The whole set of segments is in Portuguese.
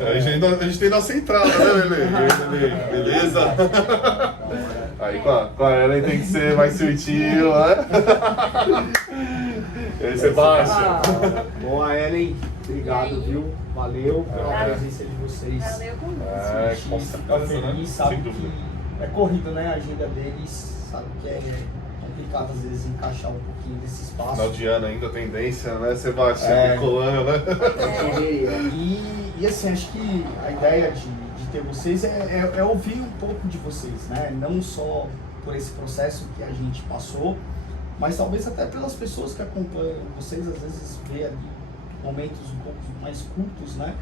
A gente tem nossa entrada, né, Lele? Beleza? Aí com a Ellen tem que ser mais sutil, né? E aí, Sebastião? Bom, a Ellen, obrigado, viu? Valeu pela presença de vocês. Valeu com Com Fica certeza, né? feliz, sabe Sem dúvida. que é corrido, né? A agenda deles, sabe que é complicado às vezes encaixar um pouquinho desse espaço. Final de ano ainda tendência, né, Sebastião? Picolando, né? E assim, acho que a ideia de ter vocês é ouvir um pouco de vocês, né? Não só por esse processo que a gente passou, mas talvez até pelas pessoas que acompanham vocês, às vezes vê ali momentos um pouco mais curtos, né?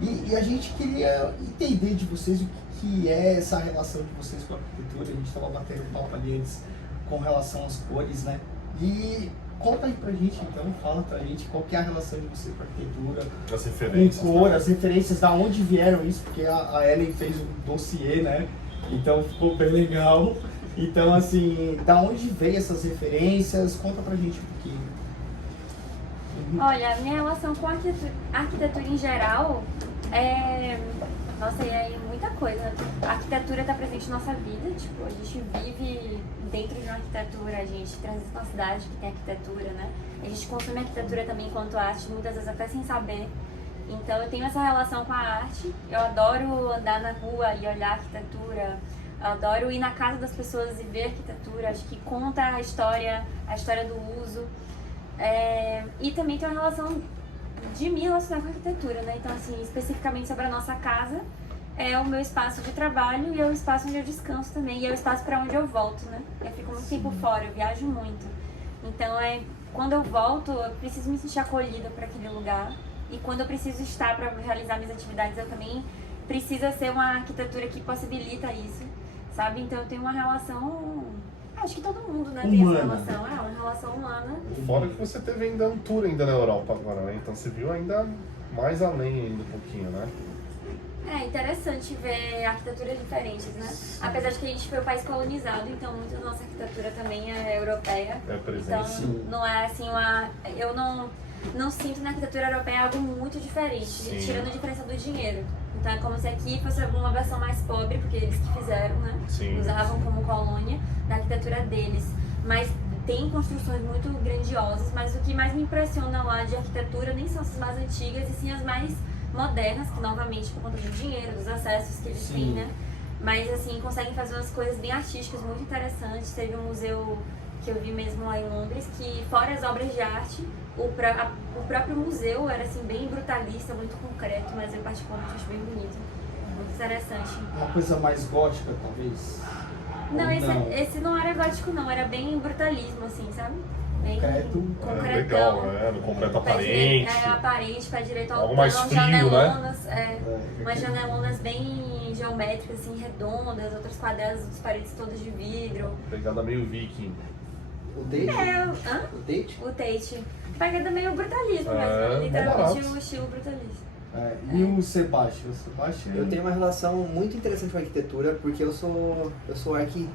E a gente queria entender de vocês o que é essa relação de vocês com a arquitetura. A gente estava batendo papo ali antes com relação às cores, né? E conta aí pra gente, então, fala pra gente qual que é a relação de vocês com a arquitetura, As referências. com cor, as referências, da onde vieram isso, porque a Ellen fez um dossiê, né? Então ficou bem legal. Então, assim, da onde veio essas referências? Conta pra gente um pouquinho. Olha, a minha relação com a arquitetura em geral é... Nossa, é muita coisa. A arquitetura está presente na nossa vida, tipo, a gente vive dentro de uma arquitetura, a gente transita numa cidade que tem arquitetura, né? A gente consome arquitetura também enquanto arte, muitas vezes até sem saber. Então eu tenho essa relação com a arte, eu adoro andar na rua e olhar a arquitetura, eu adoro ir na casa das pessoas e ver a arquitetura, acho que conta a história do uso. E também tem uma relação de me relacionar com a arquitetura, né? Então, assim, especificamente sobre a nossa casa, é o meu espaço de trabalho e é o espaço onde eu descanso também, e é o espaço para onde eu volto, né? Eu fico muito tempo fora, eu viajo muito. Então, quando eu volto, eu preciso me sentir acolhida por aquele lugar, e quando eu preciso estar para realizar minhas atividades, eu também precisa ser uma arquitetura que possibilita isso, sabe? Então, eu tenho uma relação... Acho que todo mundo, né, tem essa relação, uma relação humana. Fora que você teve ainda um tour ainda na Europa agora, né? Então você viu ainda mais além ainda um pouquinho, né? É interessante ver arquiteturas diferentes, né? Apesar de que a gente foi um país colonizado, então muito da nossa arquitetura também é europeia. É presente. Então não é assim eu não sinto na arquitetura europeia algo muito diferente, Sim. tirando a diferença do dinheiro. Então é como se aqui fosse uma versão mais pobre, porque eles que fizeram, né? Sim. Usavam como colônia da arquitetura deles. Mas tem construções muito grandiosas, mas o que mais me impressiona lá de arquitetura nem são as mais antigas, e sim as mais modernas, que novamente por conta do dinheiro, dos acessos que eles têm, né? Mas assim, conseguem fazer umas coisas bem artísticas, muito interessantes. Teve um museu que eu vi mesmo lá em Londres, que fora as obras de arte, o próprio museu era assim bem brutalista, muito concreto, mas eu particularmente acho bem bonito, muito interessante. Uma coisa mais gótica, talvez? Não, esse não era gótico não, era bem brutalismo, assim, sabe? Bem concretão. Legal, no concreto aparente. Aparente, pé direito ao algo mais umas frio, janelonas, né? Umas janelonas bem geométricas, assim, redondas, outras quadradas, as paredes todas de vidro. Pegada meio viking. O Tate? O Tate? O Tate. Pegada meio brutalismo mesmo, literalmente o estilo brutalista. E o Sebastião? Eu tenho uma relação muito interessante com a arquitetura, porque eu sou arqui.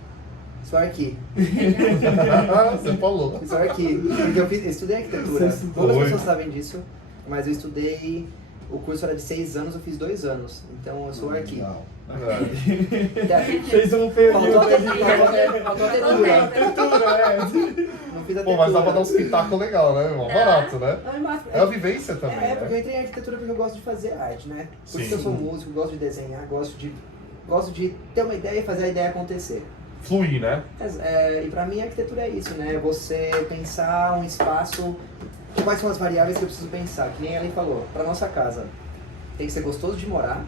Sou arqui. Você falou. Sou arqui. Porque eu estudei arquitetura. Poucas pessoas sabem disso, mas eu estudei. O curso era de 6 anos, eu fiz 2 anos. Então eu sou arqui. Fez um perfil. Faltou a textura. Não fiz a Pô, mas dá pra dar textura. uns pitacos legal, né? Mó barato, né? É a vivência também, porque eu né? entrei em arquitetura porque eu gosto de fazer arte, né? Por isso Sim. que eu sou músico, gosto de desenhar, gosto de ter uma ideia e fazer a ideia acontecer. Fluir, né? E pra mim a arquitetura é isso, né? Você pensar um espaço, quais são as variáveis que eu preciso pensar, que nem a Ellen falou, pra nossa casa. Tem que ser gostoso de morar,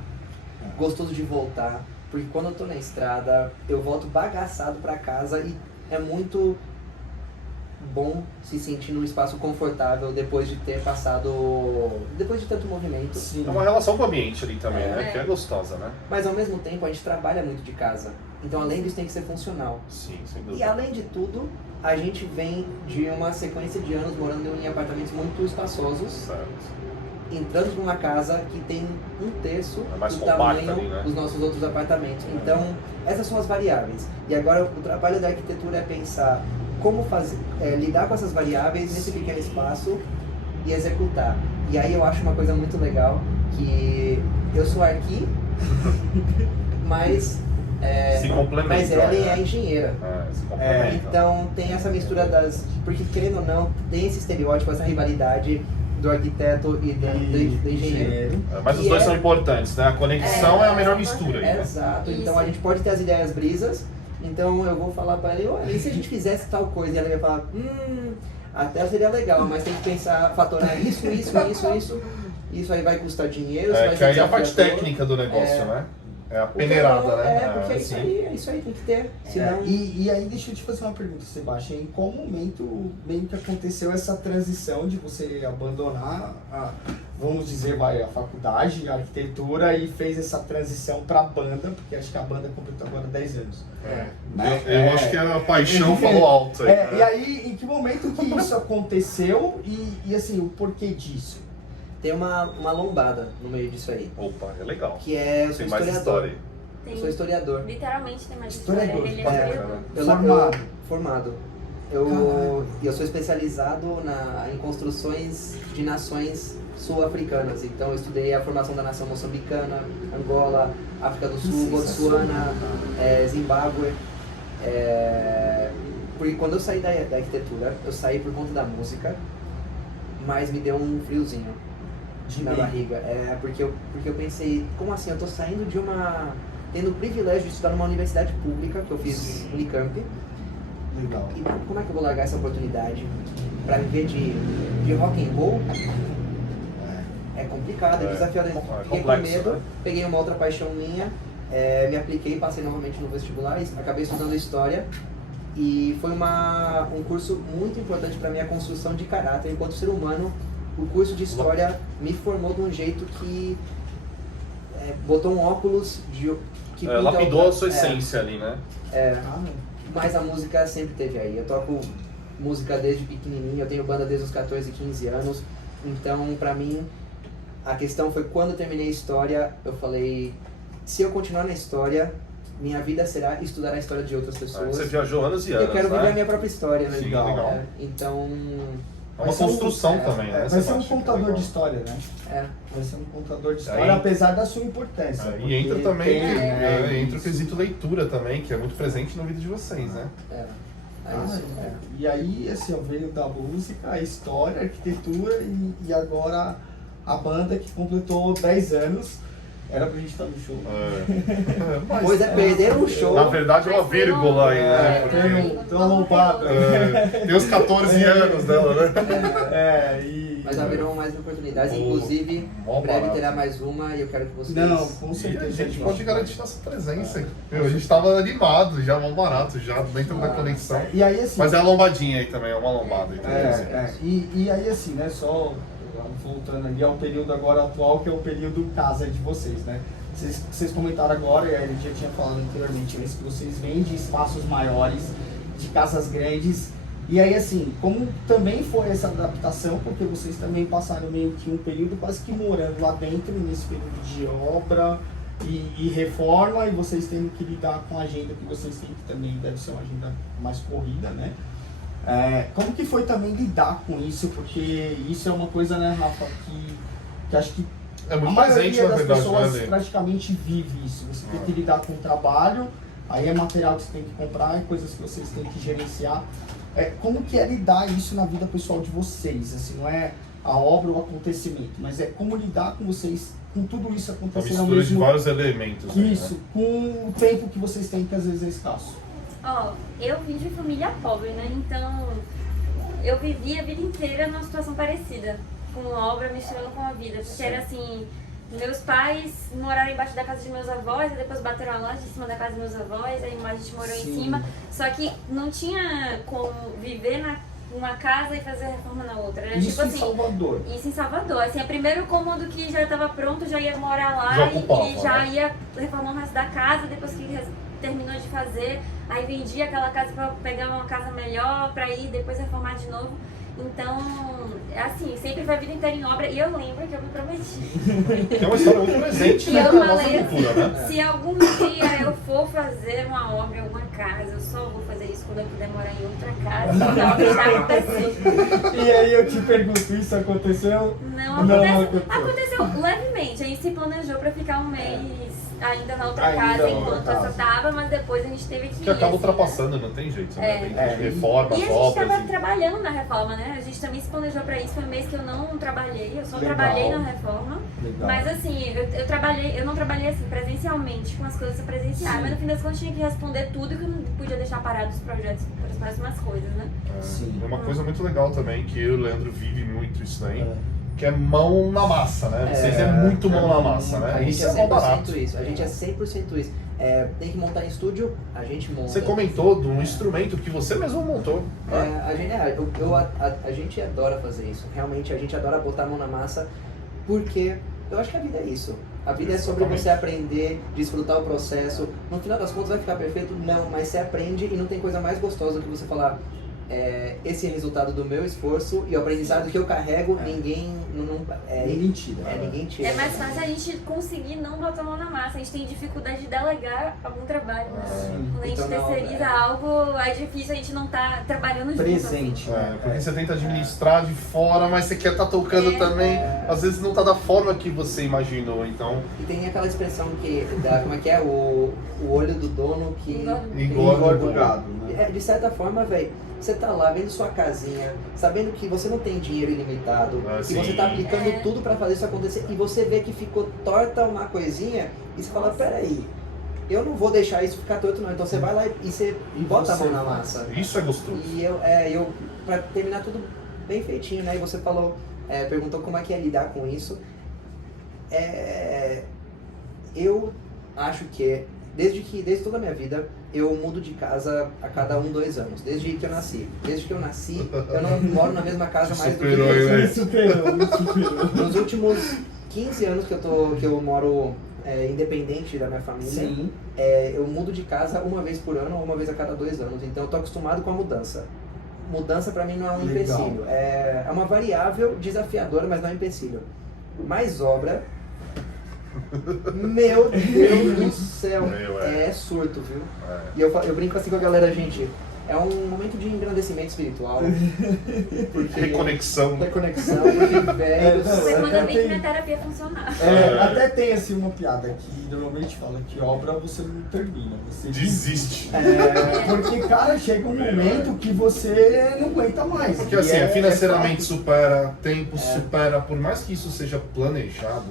gostoso de voltar, porque quando eu tô na estrada, eu volto bagaçado pra casa e é muito bom se sentir num espaço confortável depois de ter depois de tanto movimento. É uma relação com o ambiente ali também, né? Que é gostosa, né? Mas ao mesmo tempo a gente trabalha muito de casa, então além disso tem que ser funcional. Sim, sem E dúvida. além de tudo, a gente vem de uma sequência de anos morando em apartamentos muito espaçosos, Certo. entrando numa casa que tem 1/3 É mais do compacta tamanho ali, né? dos nossos outros apartamentos. Então, essas são as variáveis. E agora o trabalho da arquitetura é pensar como lidar com essas variáveis nesse pequeno espaço e executar. E aí eu acho uma coisa muito legal, que eu sou arqui, mas Se complementam, mas ela né? é engenheira. Se complementam. Então tem essa mistura das... Porque querendo ou não, tem esse estereótipo, essa rivalidade do arquiteto e do engenheiro. Mas os E dois é- são importantes, né? A conexão é a melhor mistura aí, né? Exato, Isso. então a gente pode ter as ideias brisas, então eu vou falar pra ele, olha, e se a gente fizesse tal coisa? E ela vai falar, até seria legal, mas tem que pensar, fatorar isso, isso aí vai custar dinheiro, isso vai Que aí ser é a parte desafiador. técnica do negócio, né? É a Porque peneirada, não- né? porque assim. é isso aí tem que ter, senão... E aí deixa eu te fazer uma pergunta, Sebastião. Em qual momento meio que aconteceu essa transição de você abandonar vamos dizer, a faculdade, a arquitetura e fez essa transição para a banda, porque acho que a banda completou agora 10 anos. Né? Eu acho que a paixão falou alto aí. né? E aí, em que momento que isso aconteceu e assim, o porquê disso? Tem uma lombada no meio disso aí, Opa, é legal. que é, eu sou Tem mais historiador. história. Eu sou historiador. Literalmente tem mais Historiador, história. Ele é bacana. historiador. Formado. Formado. Eu sou especializado em construções de nações sul-africanas. Então eu estudei a formação da nação moçambicana, Angola, África do Sul, Botsuana, Zimbábue. Porque quando eu saí da arquitetura, eu saí por conta da música, mas me deu um friozinho na barriga. Porque eu pensei, como assim? Eu tô saindo de tendo o privilégio de estudar numa universidade pública, que eu fiz Unicamp. Legal. E como é que eu vou largar essa oportunidade para viver de rock and roll? É complicado, é desafiador. Fiquei com complexo, medo, né? peguei uma outra paixão minha, me apliquei, passei novamente no vestibular, acabei estudando História. E foi um curso muito importante para minha construção de caráter enquanto ser humano. O curso de História me formou de um jeito que botou um óculos que pinta Lapidou o- a sua essência ali, né? Mas a música sempre teve aí. Eu toco música desde pequenininho, eu tenho banda desde os 14, 15 anos. Então, pra mim, a questão foi quando eu terminei a História, eu falei, se eu continuar na História, minha vida será estudar a história de outras pessoas. Você viajou anos e anos, Eu quero viver né? a minha própria história, né? Sim, legal. Então, É uma construção também, né? Vai ser um Sebastião? contador Legal. de história, né? Vai ser um contador de história, Aí- apesar da sua importância. E porque entra também, tem, entra o isso. quesito leitura também, que é muito presente na vida de vocês, né? E aí, assim, eu venho da música, a história, a arquitetura e agora a banda que completou 10 anos. Era pra gente estar no show. Mas, Pois perderam o show. Na verdade é uma vírgula aí, né? tem uma lombada. Tem os 14 anos dela, né? Mas haverão mais oportunidades, Pô, inclusive, mó em breve barato. terá mais uma e eu quero que vocês... Não, com E a certeza. gente pode garantir nossa presença. Meu, a gente tava animado, já mal barato, já dentro da conexão. E aí, assim, Mas é a lombadinha aí também, é uma lombada aí também. E aí assim, né, só voltando ali ao período agora atual, que é o período casa de vocês, né? Vocês comentaram agora, e a gente já tinha falado anteriormente, mas que vocês vêm de espaços maiores, de casas grandes. E aí assim, como também foi essa adaptação, porque vocês também passaram meio que um período quase que morando lá dentro, nesse período de obra e reforma, e vocês tendo que lidar com a agenda que vocês têm, que também deve ser uma agenda mais corrida, né? Como que foi também lidar com isso? Porque isso é uma coisa, né, Rafa, que acho que É a muito maioria presente, na das verdade, pessoas né, Lê? praticamente vive isso. Você tem que lidar com o trabalho, aí é material que você tem que comprar, é coisas que vocês têm que gerenciar. Como que é lidar isso na vida pessoal de vocês? Assim, não é a obra ou o acontecimento, mas é como lidar com vocês, com tudo isso Uma acontecendo ao mistura de mesmo vários elementos. aí, isso, né? com o tempo que vocês têm, que às vezes é escasso. Ó, eu vim de família pobre, né? Então eu vivi a vida inteira numa situação parecida, com obra misturando com a vida. Porque era assim, meus pais moraram embaixo da casa de meus avós, e depois bateram a loja em cima da casa dos meus avós, aí a gente morou Sim. em cima. Só que não tinha como viver numa casa e fazer reforma na outra. Era Isso tipo em assim. Salvador. Isso em Salvador. Assim, o primeiro cômodo que já estava pronto, já ia morar lá Já ocupava, e já né? ia reformar o resto da casa, depois que terminou de fazer, aí vendia aquela casa para pegar uma casa melhor, para ir depois reformar de novo. Então, assim, sempre foi a vida inteira em obra e eu lembro que eu me prometi. É uma história muito presente, E né, eu na nossa falei cultura, assim, né? se algum dia eu for fazer uma obra em alguma casa, eu só vou fazer isso quando eu puder morar em outra casa. Não está acontecendo. E aí eu te pergunto, isso aconteceu? Não aconteceu levemente. A gente se planejou pra ficar um mês ainda na outra Ainda casa na enquanto outra essa casa. tava, mas depois a gente teve que Que acaba assim, ultrapassando, não tem jeito, né? É. Tem reformas, E a gente obras. estava trabalhando na reforma, né? A gente também se planejou pra isso. Foi um mês que eu não trabalhei, eu só Legal. trabalhei na reforma. Legal. Mas assim, eu não trabalhei assim presencialmente com as coisas presenciais, Sim. mas no fim das contas tinha que responder tudo que eu não podia deixar parado os projetos para as próximas coisas, né? Sim. É uma coisa muito legal também, que eu e o Leandro vive muito isso daí, É. que é mão na massa, né? Vocês é muito mão na massa, né? A gente Isso é é mal 100% barato. isso, a gente é 100% isso. Tem que montar em estúdio, a gente monta. Você comentou de um instrumento que você mesmo montou, né? A gente adora fazer isso. Realmente a gente adora botar a mão na massa, porque eu acho que a vida é isso. A vida é sobre Exatamente. você aprender, desfrutar o processo. No final das contas vai ficar perfeito? Não, mas você aprende e não tem coisa mais gostosa do que você falar esse é o resultado do meu esforço e o aprendizado que eu carrego, ninguém Ninguém tira. ninguém tira. É mais fácil a gente conseguir não botar a mão na massa. A gente tem dificuldade de delegar algum trabalho, né? Sim. Quando a gente Então, não, terceiriza algo, é difícil a gente não tá trabalhando junto. Presente. É, porque você tenta administrar de fora, mas você quer estar tocando É. também. Às vezes não tá da forma que você imaginou, então E tem aquela expressão como é que é? O olho do dono que... engorda o gado, né? De certa forma, velho, você tá lá vendo sua casinha, sabendo que você não tem dinheiro ilimitado, que sim. você tá aplicando É. tudo pra fazer isso acontecer, e você vê que ficou torta uma coisinha, e você fala, peraí, eu não vou deixar isso ficar torto não. Então você vai lá e você bota a mão na massa. Isso é gostoso. E eu pra terminar tudo bem feitinho, né, e você falou, perguntou como é que é lidar com isso. Eu acho que desde toda a minha vida, eu mudo de casa a cada 2 anos, desde que eu nasci. Desde que eu nasci, eu não moro na mesma casa mais do que Superou, hein, velho? Me superou. nos últimos 15 anos que eu moro independente da minha família. Sim. Eu mudo de casa uma vez por ano ou uma vez a cada 2 anos. Então eu tô acostumado com a mudança. Mudança pra mim não é um Legal. empecilho. É uma variável desafiadora, mas não é um empecilho. Mais obra. Meu Deus do céu. É surto, viu? É. E eu brinco assim com a galera, gente. É um momento de engrandecimento espiritual. Porque Reconexão. reconexão, porque, velho, não, Foi quando até eu vi tem- minha terapia funcionar. Até tem assim uma piada que normalmente fala que obra você não termina, você Desiste. porque, cara, chega um momento que você não aguenta mais. Porque E assim, financeiramente fato. supera, tempo supera, por mais que isso seja planejado,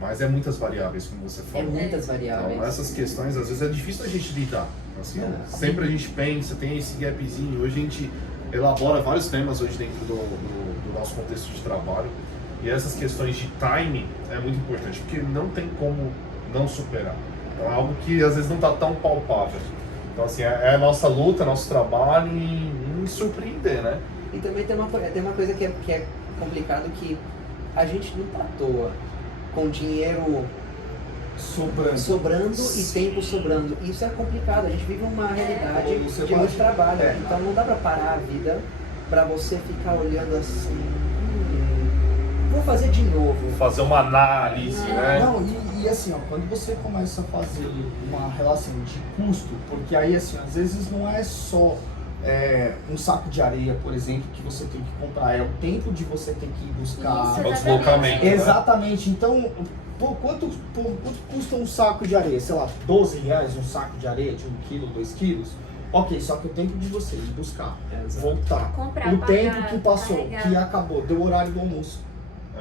mas é muitas variáveis, como você é falou. muitas variáveis. Então, essas questões, às vezes, é difícil a gente lidar. Assim, É. sempre a gente pensa, tem esse gapzinho. Hoje a gente elabora vários temas hoje dentro do nosso contexto de trabalho. E essas questões de timing é muito importante, porque não tem como não superar. Então é algo que às vezes não está tão palpável. Então assim, é a nossa luta, nosso trabalho em surpreender, né? E também tem uma coisa que é complicado, que a gente não tá à toa com dinheiro sobrando e tempo sobrando. Isso é complicado, a gente vive uma realidade Você de muito pode- trabalho. é. Então não dá pra parar a vida pra você ficar olhando assim, vou fazer de novo. Fazer uma análise, né? Não, e assim, ó, quando você começa a fazer uma relação de custo, porque aí assim, às vezes não é só um saco de areia, por exemplo, que você tem que comprar, é o tempo de você ter que ir buscar. Isso, o deslocamento. exatamente. Exatamente, então, quanto custa um saco de areia? Sei lá, R$12 um saco de areia de 1 quilo, 2 quilos? Ok, só que o tempo de você ir buscar, Exato. voltar, Comprar, o tempo pagar, que passou, carregar. que acabou, deu o horário do almoço.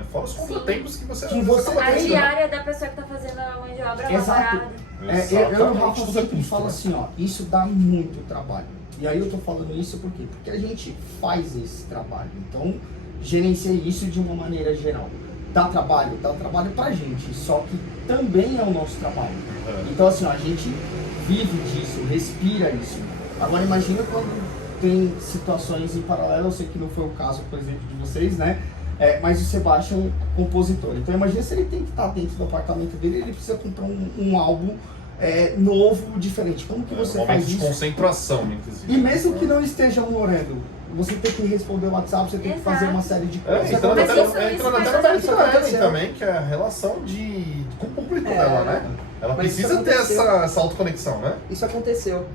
Fora os contratempos que você Que você acaba A tem, tendo, né? diária da pessoa que tá fazendo a mão de obra Exato. laborada. Eu e o Exatamente, Rafa tudo é sempre custo, fala né? assim, ó, isso dá muito trabalho. E aí eu tô falando isso por quê? Porque a gente faz esse trabalho, então gerencia isso de uma maneira geral. Dá trabalho pra gente, só que também é o nosso trabalho. Então assim, ó, a gente vive disso, respira isso. Agora imagina quando tem situações em paralelo, eu sei que não foi o caso, por exemplo, de vocês, né? Mas o Sebastião é compositor. Então imagina se ele tem que estar dentro do apartamento dele, ele precisa comprar um álbum novo, diferente. Como que você Um momento faz de isso? concentração, inclusive. E mesmo que não esteja morando você tem que responder o WhatsApp, você tem que fazer uma série de coisas. Entrando Mas até isso no mérito faz da Ellen aconteceu. também, que é a relação com o público dela, né? Ela Mas isso precisa ter aconteceu. essa autoconexão, né? Isso aconteceu.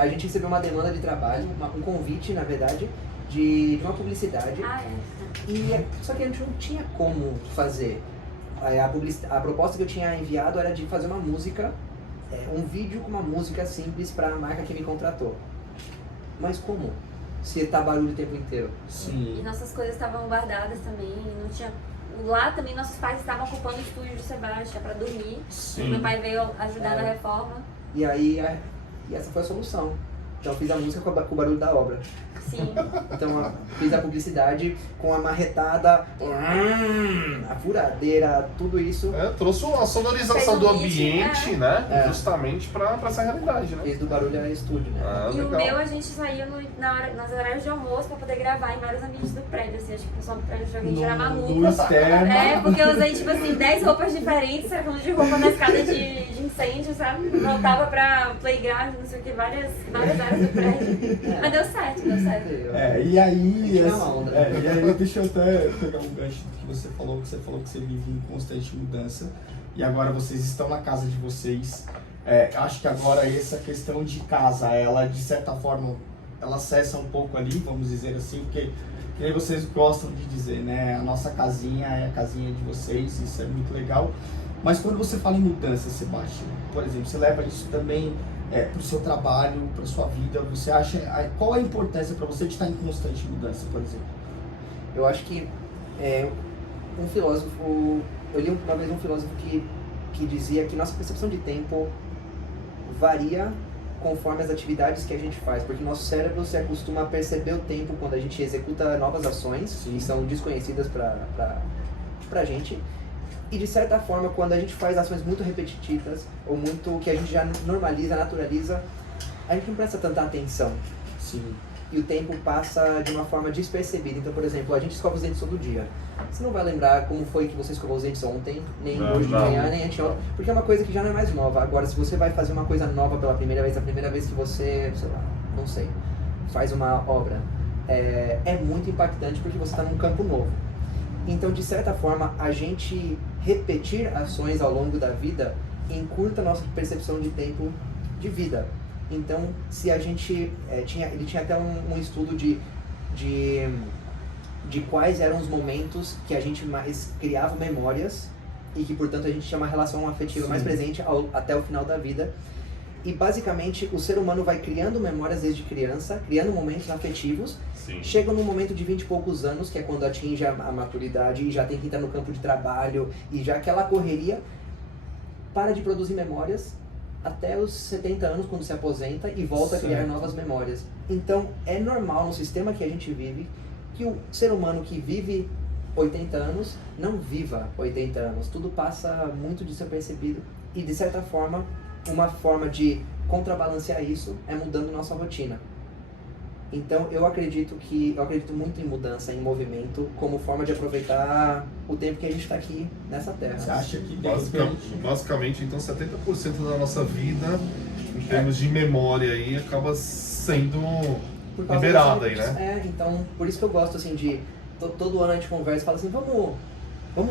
A gente recebeu uma demanda de trabalho, um convite, na verdade, de uma publicidade. Ah, é. Só que a gente não tinha como fazer. A proposta que eu tinha enviado era de fazer uma música, um vídeo com uma música simples para a marca que me contratou. Mas como? Se tá barulho o tempo inteiro. Sim. E nossas coisas estavam guardadas também, não tinha... Lá também nossos pais estavam ocupando o estúdio do Sebastião para dormir. Sim. Meu pai veio ajudar na reforma. E aí, essa foi a solução. Então eu fiz a música com o barulho da obra. Sim. Então eu fiz a publicidade com a marretada, a furadeira, tudo isso. Trouxe a sonorização Fez do um beat, ambiente, né? É. Justamente pra essa realidade, né? Fiz do barulho a estúdio, né? Ah, E o legal. meu a gente saía nas horários de almoço pra poder gravar em vários ambientes do prédio, assim, acho que o pessoal do prédio já vinha gerar No maluco. externo. É, porque eu usei, tipo assim, 10 roupas diferentes, sacando de roupa na escada de incêndio, sabe? Voltava pra playground, não sei o que, várias áreas do prédio. Mas deu certo, deu certo. E aí, Tirar uma onda. e aí deixa eu até pegar um gancho do que você falou que você vive em constante mudança e agora vocês estão na casa de vocês. Acho que agora essa questão de casa, ela de certa forma, ela cessa um pouco ali, vamos dizer assim, porque que nem vocês gostam de dizer, né? A nossa casinha é a casinha de vocês, isso é muito legal. Mas quando você fala em mudança, Sebastião, por exemplo, você leva isso também para o seu trabalho, para sua vida, você acha, qual a importância para você de estar em constante mudança, por exemplo? Eu acho que um filósofo, eu li uma vez um filósofo que dizia que nossa percepção de tempo varia conforme as atividades que a gente faz, porque nosso cérebro se acostuma a perceber o tempo quando a gente executa novas ações que são desconhecidas pra gente. E de certa forma, quando a gente faz ações muito repetitivas, ou muito que a gente já normaliza, naturaliza, a gente não presta tanta atenção. Sim. E o tempo passa de uma forma despercebida. Então, por exemplo, a gente escova os dentes todo dia. Você não vai lembrar como foi que você escovou os dentes ontem, nem hoje de manhã, nem anteontem, porque é uma coisa que já não é mais nova. Agora, se você vai fazer uma coisa nova pela primeira vez, a primeira vez que você, sei lá, não sei, faz uma obra, é muito impactante porque você está num campo novo. Então, de certa forma, a gente repetir ações ao longo da vida encurta a nossa percepção de tempo de vida. Então, se a gente ele tinha até um estudo de quais eram os momentos que a gente mais criava memórias e que, portanto, a gente tinha uma relação afetiva mais presente até o final da vida. E, basicamente, o ser humano vai criando memórias desde criança, criando momentos afetivos. Sim. Chega num momento de 20 e poucos anos, que é quando atinge a maturidade e já tem que entrar no campo de trabalho e já aquela correria, para de produzir memórias até os 70 anos, quando se aposenta e volta a criar novas memórias. Então, é normal no sistema que a gente vive que o ser humano que vive 80 anos não viva 80 anos. Tudo passa muito desapercebido e, de certa forma, uma forma de contrabalancear isso é mudando nossa rotina. Então, eu acredito muito em mudança, em movimento, como forma de aproveitar o tempo que a gente está aqui nessa terra. Você acha que Basicamente, então, 70% da nossa vida, em termos de memória aí, acaba sendo Por causa liberada aí, disso. né? Então, por isso que eu gosto, assim, de... Todo ano a gente conversa e fala assim, vamos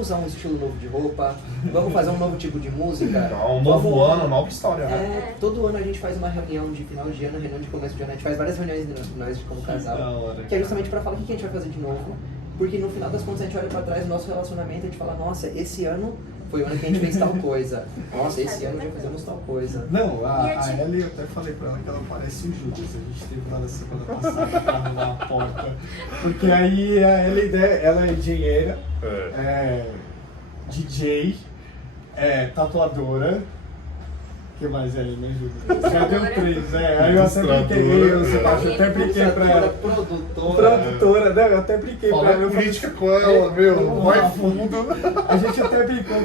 usar um estilo novo de roupa, vamos fazer um novo tipo de música. Um novo ano, nova história, né? Todo ano a gente faz uma reunião de final de ano, reunião de começo de ano, a gente faz várias reuniões nós como casal, que é justamente pra falar o que a gente vai fazer de novo, porque no final das contas a gente olha pra trás do nosso relacionamento e a gente fala, nossa, esse ano foi o ano que a gente fez tal coisa, nossa, esse ano já fizemos tal coisa. Não, a Ellie, eu até falei pra ela que ela parece o Judas, a gente teve lá na semana passada pra arrumar a porta, porque aí a Ellie, ela é engenheira, DJ, tatuadora. O que mais, Ellie? Me ajuda. Já deu 3, aí eu até brinquei pra ela. Produtora, né? Eu até brinquei pra ela. Política com ela, meu, vai fundo. A gente até brincou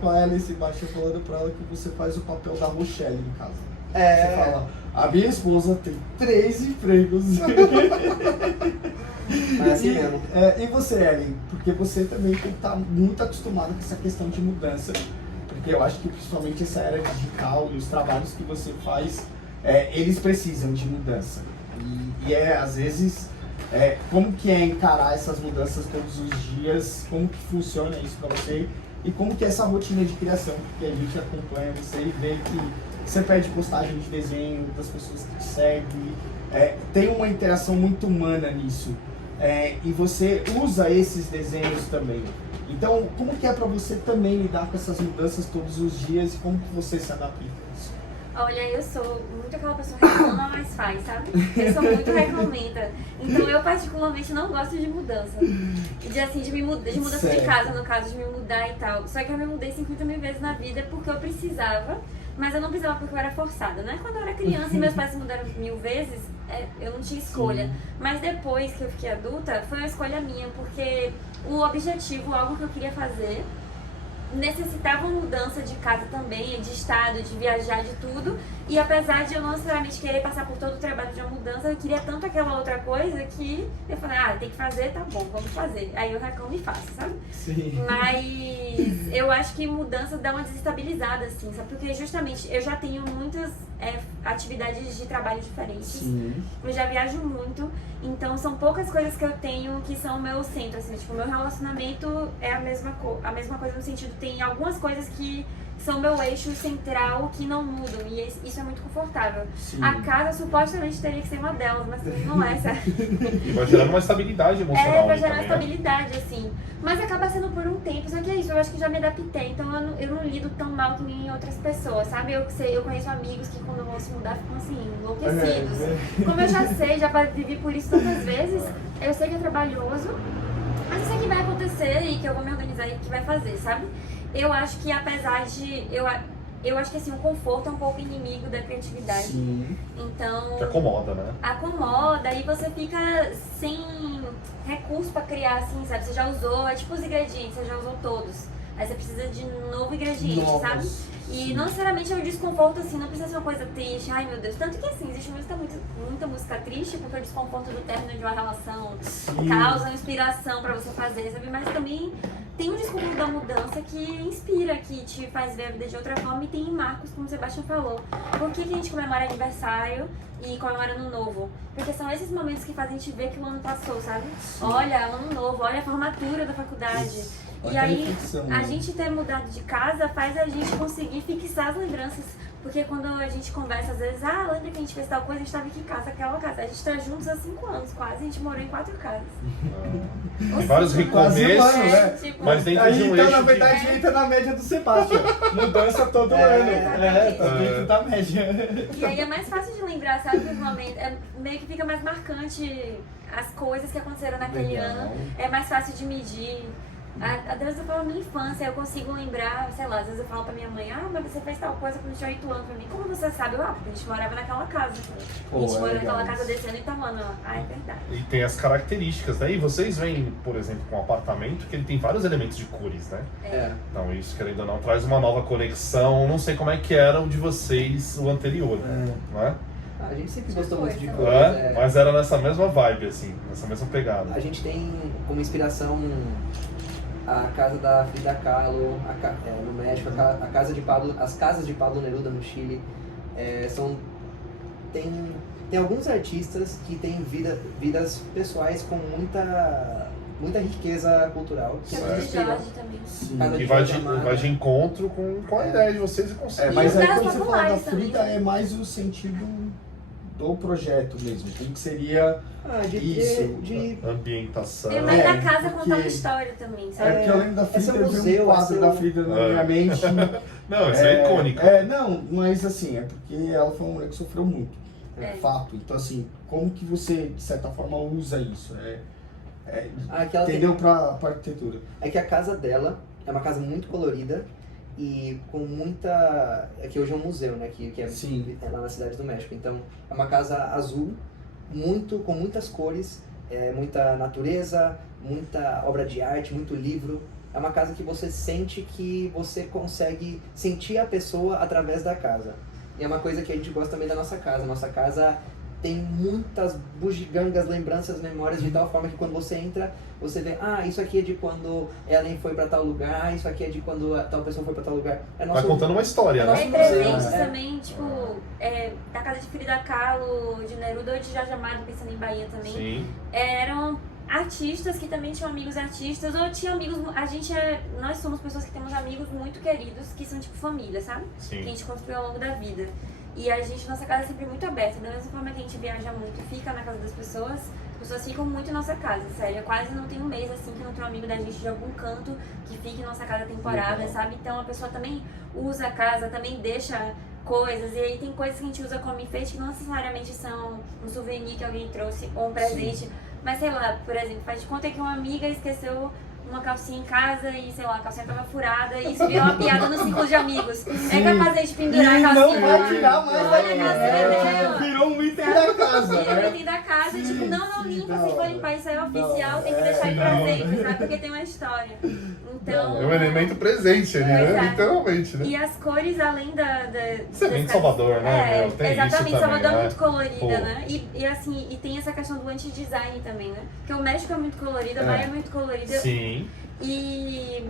com a Ellie Sebastião falando pra ela que você faz o papel da Rochelle em casa. Você fala, a minha esposa tem 3 empregos. Mas assim mesmo. E você, Ellen? Porque você também tem que estar muito acostumado com essa questão de mudança. Porque eu acho que principalmente essa era digital e os trabalhos que você faz, eles precisam de mudança. E às vezes Como que é encarar essas mudanças todos os dias? Como que funciona isso para você? E como que é essa rotina de criação? Porque a gente acompanha você e vê que você pede postagem de desenho das pessoas que te seguem. Tem uma interação muito humana nisso. E você usa esses desenhos também. Então, como que é para você também lidar com essas mudanças todos os dias e como que você se adapta a isso? Olha, eu sou muito aquela pessoa que reclama, mas faz, sabe? Eu sou muito reclamenta. Então eu particularmente não gosto de mudança. De mudança de casa, no caso, de me mudar e tal. Só que eu me mudei 50 mil vezes na vida porque eu precisava, mas eu não precisava porque eu era forçada, né? Quando eu era criança e meus pais se mudaram 1000 vezes, eu não tinha escolha. Mas depois que eu fiquei adulta, foi uma escolha minha, porque o objetivo, algo que eu queria fazer, necessitava uma mudança de casa também, de estado, de viajar, de tudo. E apesar de eu não necessariamente querer passar por todo o trabalho de uma mudança, eu queria tanto aquela outra coisa que eu falei, tem que fazer, tá bom, vamos fazer. Aí eu reclamo e faço, sabe? Sim. Mas eu acho que mudança dá uma desestabilizada, assim, sabe? Porque justamente eu já tenho muitas atividades de trabalho diferentes. Sim. Eu já viajo muito, então são poucas coisas que eu tenho que são o meu centro, assim, tipo, o meu relacionamento é a mesma coisa no sentido, tem algumas coisas que são meu eixo central que não mudam, e isso é muito confortável. Sim. A casa supostamente teria que ser uma delas, mas não é, certo? E vai gerando uma estabilidade emocional. Vai gerar também, estabilidade, assim. Mas acaba sendo por um tempo, só que é isso, eu acho que já me adaptei, então eu não lido tão mal que nem outras pessoas, sabe? Eu conheço amigos que quando vão se mudar ficam assim, enlouquecidos. Como eu já sei, já vivi por isso tantas vezes, eu sei que é trabalhoso, mas eu sei que vai acontecer e que eu vou me organizar e que vai fazer, sabe? Eu acho que apesar de... Eu acho que assim, o conforto é um pouco inimigo da criatividade. Sim. Então... Que acomoda, né? Acomoda e você fica sem recurso pra criar, assim, sabe? Você já usou, tipo os ingredientes, você já usou todos. Aí você precisa de novo ingrediente, sabe? E não necessariamente é um desconforto, assim, não precisa ser uma coisa triste, ai meu Deus. Tanto que assim, existe muita música triste, porque o desconforto do término de uma relação causa inspiração pra você fazer, sabe? Mas também tem um desconforto da mudança que inspira, que te faz ver a vida de outra forma, e tem marcos, como o Sebastião falou. Por que a gente comemora aniversário e comemora ano novo? Porque são esses momentos que fazem a gente ver que o ano passou, sabe? Olha, ano novo, olha a formatura da faculdade. E aí, a gente ter mudado de casa faz a gente conseguir fixar as lembranças. Porque quando a gente conversa, às vezes, lembra que a gente fez tal coisa, a gente tava em que casa, aquela casa. A gente tá juntos há 5 anos quase, a gente morou em 4 casas. Tem vários recomeços, né? Tipo, mas dentro Aí, de um então, eixo na verdade, entra na média do Sebastião. Mudança todo ano. exatamente. Tá dentro da média. E aí é mais fácil de lembrar, sabe? Os momentos, meio que fica mais marcante as coisas que aconteceram naquele ano. É mais fácil de medir. Às vezes eu falo minha infância, eu consigo lembrar, sei lá, às vezes eu falo pra minha mãe, mas você fez tal coisa quando tinha 8 anos pra mim. Como você sabe? Porque a gente morava naquela casa. A gente morava naquela casa desse ano e Itaúana. É verdade. E tem as características, né? E vocês veem, por exemplo, com um apartamento que ele tem vários elementos de cores, né? Então isso, querendo ou não, traz uma nova conexão. Não sei como é que era o de vocês, o anterior, não é? A gente sempre gostou muito de Coisa. cores. Mas era nessa mesma vibe, assim, nessa mesma pegada. A gente tem como inspiração a casa da Frida Kahlo no México, a casa de Pablo, as casas de Pablo Neruda no Chile. Tem alguns artistas que têm vidas pessoais com muita riqueza cultural. Que Casa de Jorge também. Casa E de vai Jorge de, Amado. vai de encontro com a ideia de vocês e consigo. Mas os aí caras quando você fala da populares Frida, também. é mais o sentido do projeto mesmo. Como que seria Ambientação. E mais da casa porque- contar uma história também, sabe? porque eu lembro da Frida, esse é um eu vi museu, um quadro esse é da um- Frida na minha mente. Não, isso é icônico. Não, mas assim, é porque ela foi uma mulher que sofreu muito. É fato. Então assim, como que você, de certa forma, usa isso? Que ela Entendeu pra arquitetura? É que a casa dela é uma casa muito colorida e com muita... É que hoje é um museu, né? Que é lá na Cidade do México. Então, é uma casa azul, com muitas cores, muita natureza, muita obra de arte, muito livro. É uma casa que você sente que você consegue sentir a pessoa através da casa. E é uma coisa que a gente gosta também da nossa casa. Nossa casa tem muitas bugigangas, lembranças, memórias, de tal forma que quando você entra, você vê, isso aqui é de quando Ellen foi pra tal lugar, isso aqui é de quando tal pessoa foi pra tal lugar. Vai contando uma história, Tem né? presentes também, tipo, da casa de Frida Kahlo, de Neruda ou de Jorge Amado, pensando em Bahia também. Sim. Eram artistas que também tinham amigos artistas, ou tinha amigos, nós somos pessoas que temos amigos muito queridos, que são tipo família, sabe? Sim. Que a gente construiu ao longo da vida. E a gente, nossa casa é sempre muito aberta, da mesma forma que a gente viaja muito, fica na casa das pessoas, as pessoas ficam muito em nossa casa, sério. Quase não tem um mês assim que não tem um amigo da gente de algum canto que fique em nossa casa temporada, sabe? Então a pessoa também usa a casa, também deixa coisas, e aí tem coisas que a gente usa como enfeite que não necessariamente são um souvenir que alguém trouxe ou um presente, mas sei lá, por exemplo, faz de conta que uma amiga esqueceu uma calcinha em casa e, sei lá, a calcinha tava furada e isso virou uma piada no ciclo de amigos. É capaz de a gente pendurar a calcinha. Não vai tirar mais Olha a calcinha dela. Virou um item da casa, Virou um né? item da casa e tipo, não limpa, se for limpar isso aí é oficial, tem que Não, deixar em presente, sabe? Porque tem uma história. Então... É um elemento presente ali, né? Exato. Literalmente, né? E as cores, além Você vem de Salvador, né? meu? Tem exatamente, isso Salvador também, é muito colorida, Pô. né? E assim, e tem essa questão do anti-design também, né? Porque o México é muito colorido, a Bahia é muito colorida. Sim. E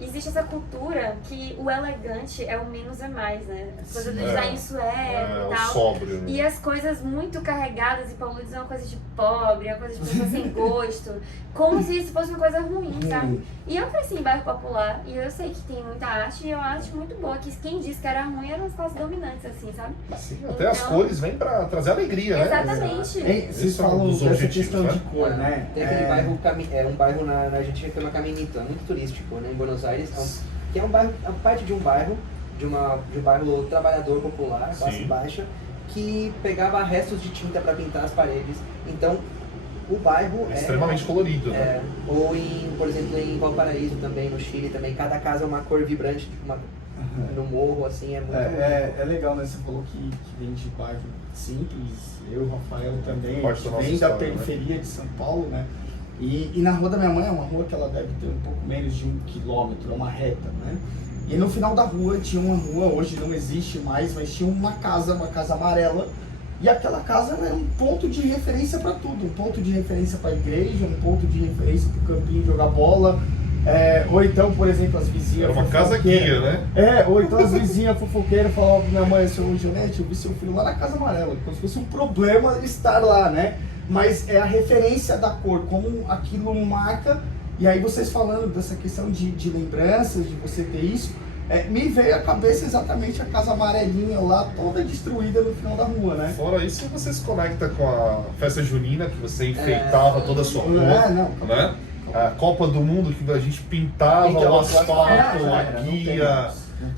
existe essa cultura que o elegante é o menos é mais, né? As coisas do design sueco e o tal. sóbrio, né? E as coisas muito carregadas e poluídas é uma coisa de pobre, é uma coisa de pessoa sem gosto. Como se isso fosse uma coisa ruim, sabe? E eu cresci em bairro popular e eu sei que tem muita arte e eu acho muito boa. Que quem disse que era ruim eram as classes dominantes, assim, sabe? Sim, até as cores vêm pra trazer alegria, né? Exatamente. Vocês Esse é um falam dos dessa objetivos, questão né? de cor, né? Tem aquele bairro, um bairro na Argentina que chama Caminito, é muito turístico, né? Em Buenos Aires, que é um bairro, é parte de um bairro, de um bairro trabalhador popular, classe Sim. baixa, que pegava restos de tinta para pintar as paredes. Então, o bairro Extremamente colorido, né? Ou por exemplo, em Valparaíso também, no Chile também, cada casa é uma cor vibrante, no morro, assim, é muito É legal, né? Você falou que vem de bairro simples, eu, Rafael também, Parte da nossa vem da história, periferia de São Paulo, né? E na rua da minha mãe é uma rua que ela deve ter um pouco menos de 1 quilômetro, é uma reta, né? E no final da rua tinha uma rua, hoje não existe mais, mas tinha uma casa amarela. E aquela casa era um ponto de referência para tudo, um ponto de referência para a igreja, um ponto de referência para o campinho jogar bola. Ou então, por exemplo, as vizinhas. Era uma casa guia, né? Ou então as vizinhas fofoqueiras falavam pra minha mãe, seu Janete, eu vi seu filho lá na Casa Amarela, como se fosse um problema estar lá, né? Mas é a referência da cor, como aquilo marca. E aí vocês falando dessa questão de lembranças, de você ter isso, me veio à cabeça exatamente a Casa Amarelinha lá, toda destruída no final da rua, né? Fora isso, você se conecta com a festa junina, que você enfeitava toda a sua rua, né? A Copa do Mundo, que a gente pintava o asfalto, a guia.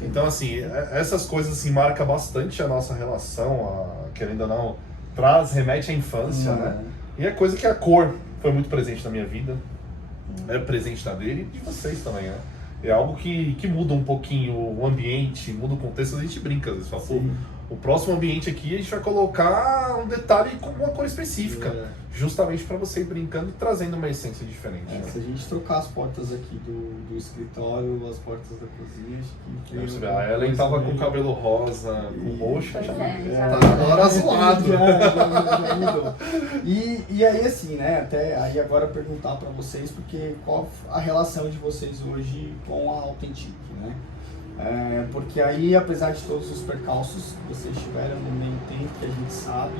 Então, assim, essas coisas assim, marcam bastante a nossa relação, querendo ou não, remete à infância, né? E é coisa que a cor foi muito presente na minha vida, é presente na dele e de vocês também, né? É algo que muda um pouquinho o ambiente, muda o contexto, a gente brinca às vezes, fala, pô, o próximo ambiente aqui a gente vai colocar um detalhe com uma cor específica, justamente para você ir brincando e trazendo uma essência diferente. Né? Se a gente trocar as portas aqui do escritório, as portas da cozinha, acho que... Você vê, a Ellen tava com o cabelo rosa, com roxo, Pois já já agora azulado. Já mudou. E aí assim, né, até aí agora perguntar para vocês, porque qual a relação de vocês hoje com a Authentic, né? Porque aí, apesar de todos os percalços que vocês tiveram no meio tempo, que a gente sabe,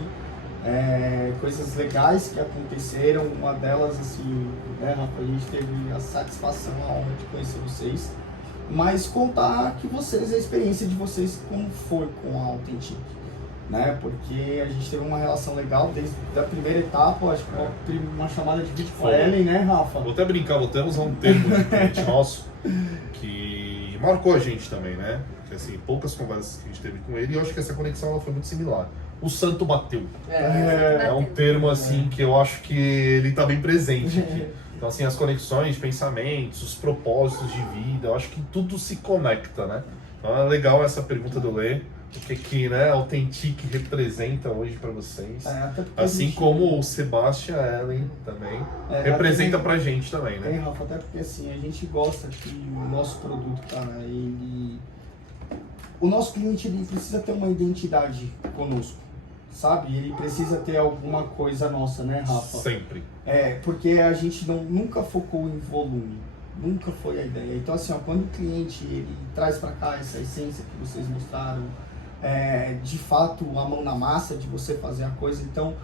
coisas legais que aconteceram, uma delas, assim, né, Rafa, a gente teve a satisfação, a honra de conhecer vocês, mas contar que vocês, a experiência de vocês, como foi com a Authentic, né, porque a gente teve uma relação legal desde a primeira etapa, acho que uma chamada de vídeo com a Ellen, né, Rafa? Vou até brincar, vou até usar um termo de cliente nosso, que marcou a gente também, né? Que, assim, poucas conversas que a gente teve com ele, e eu acho que essa conexão ela foi muito similar. O santo bateu. É um termo assim que eu acho que ele está bem presente aqui. Então assim, as conexões, pensamentos, os propósitos de vida, eu acho que tudo se conecta, né? Então é legal essa pergunta do Lê, o que né, a Authentic representa hoje para vocês. Assim como o Sebastian Ellen também representa pra gente também, né? Rafa, até porque assim, a gente gosta que o nosso produto, cara, o nosso cliente ele precisa ter uma identidade conosco, sabe? Ele precisa ter alguma coisa nossa, né, Rafa? Sempre. Porque a gente nunca focou em volume, nunca foi a ideia. Então, assim, ó, quando o cliente ele traz para cá essa essência que vocês mostraram, de fato, a mão na massa de você fazer a coisa, então,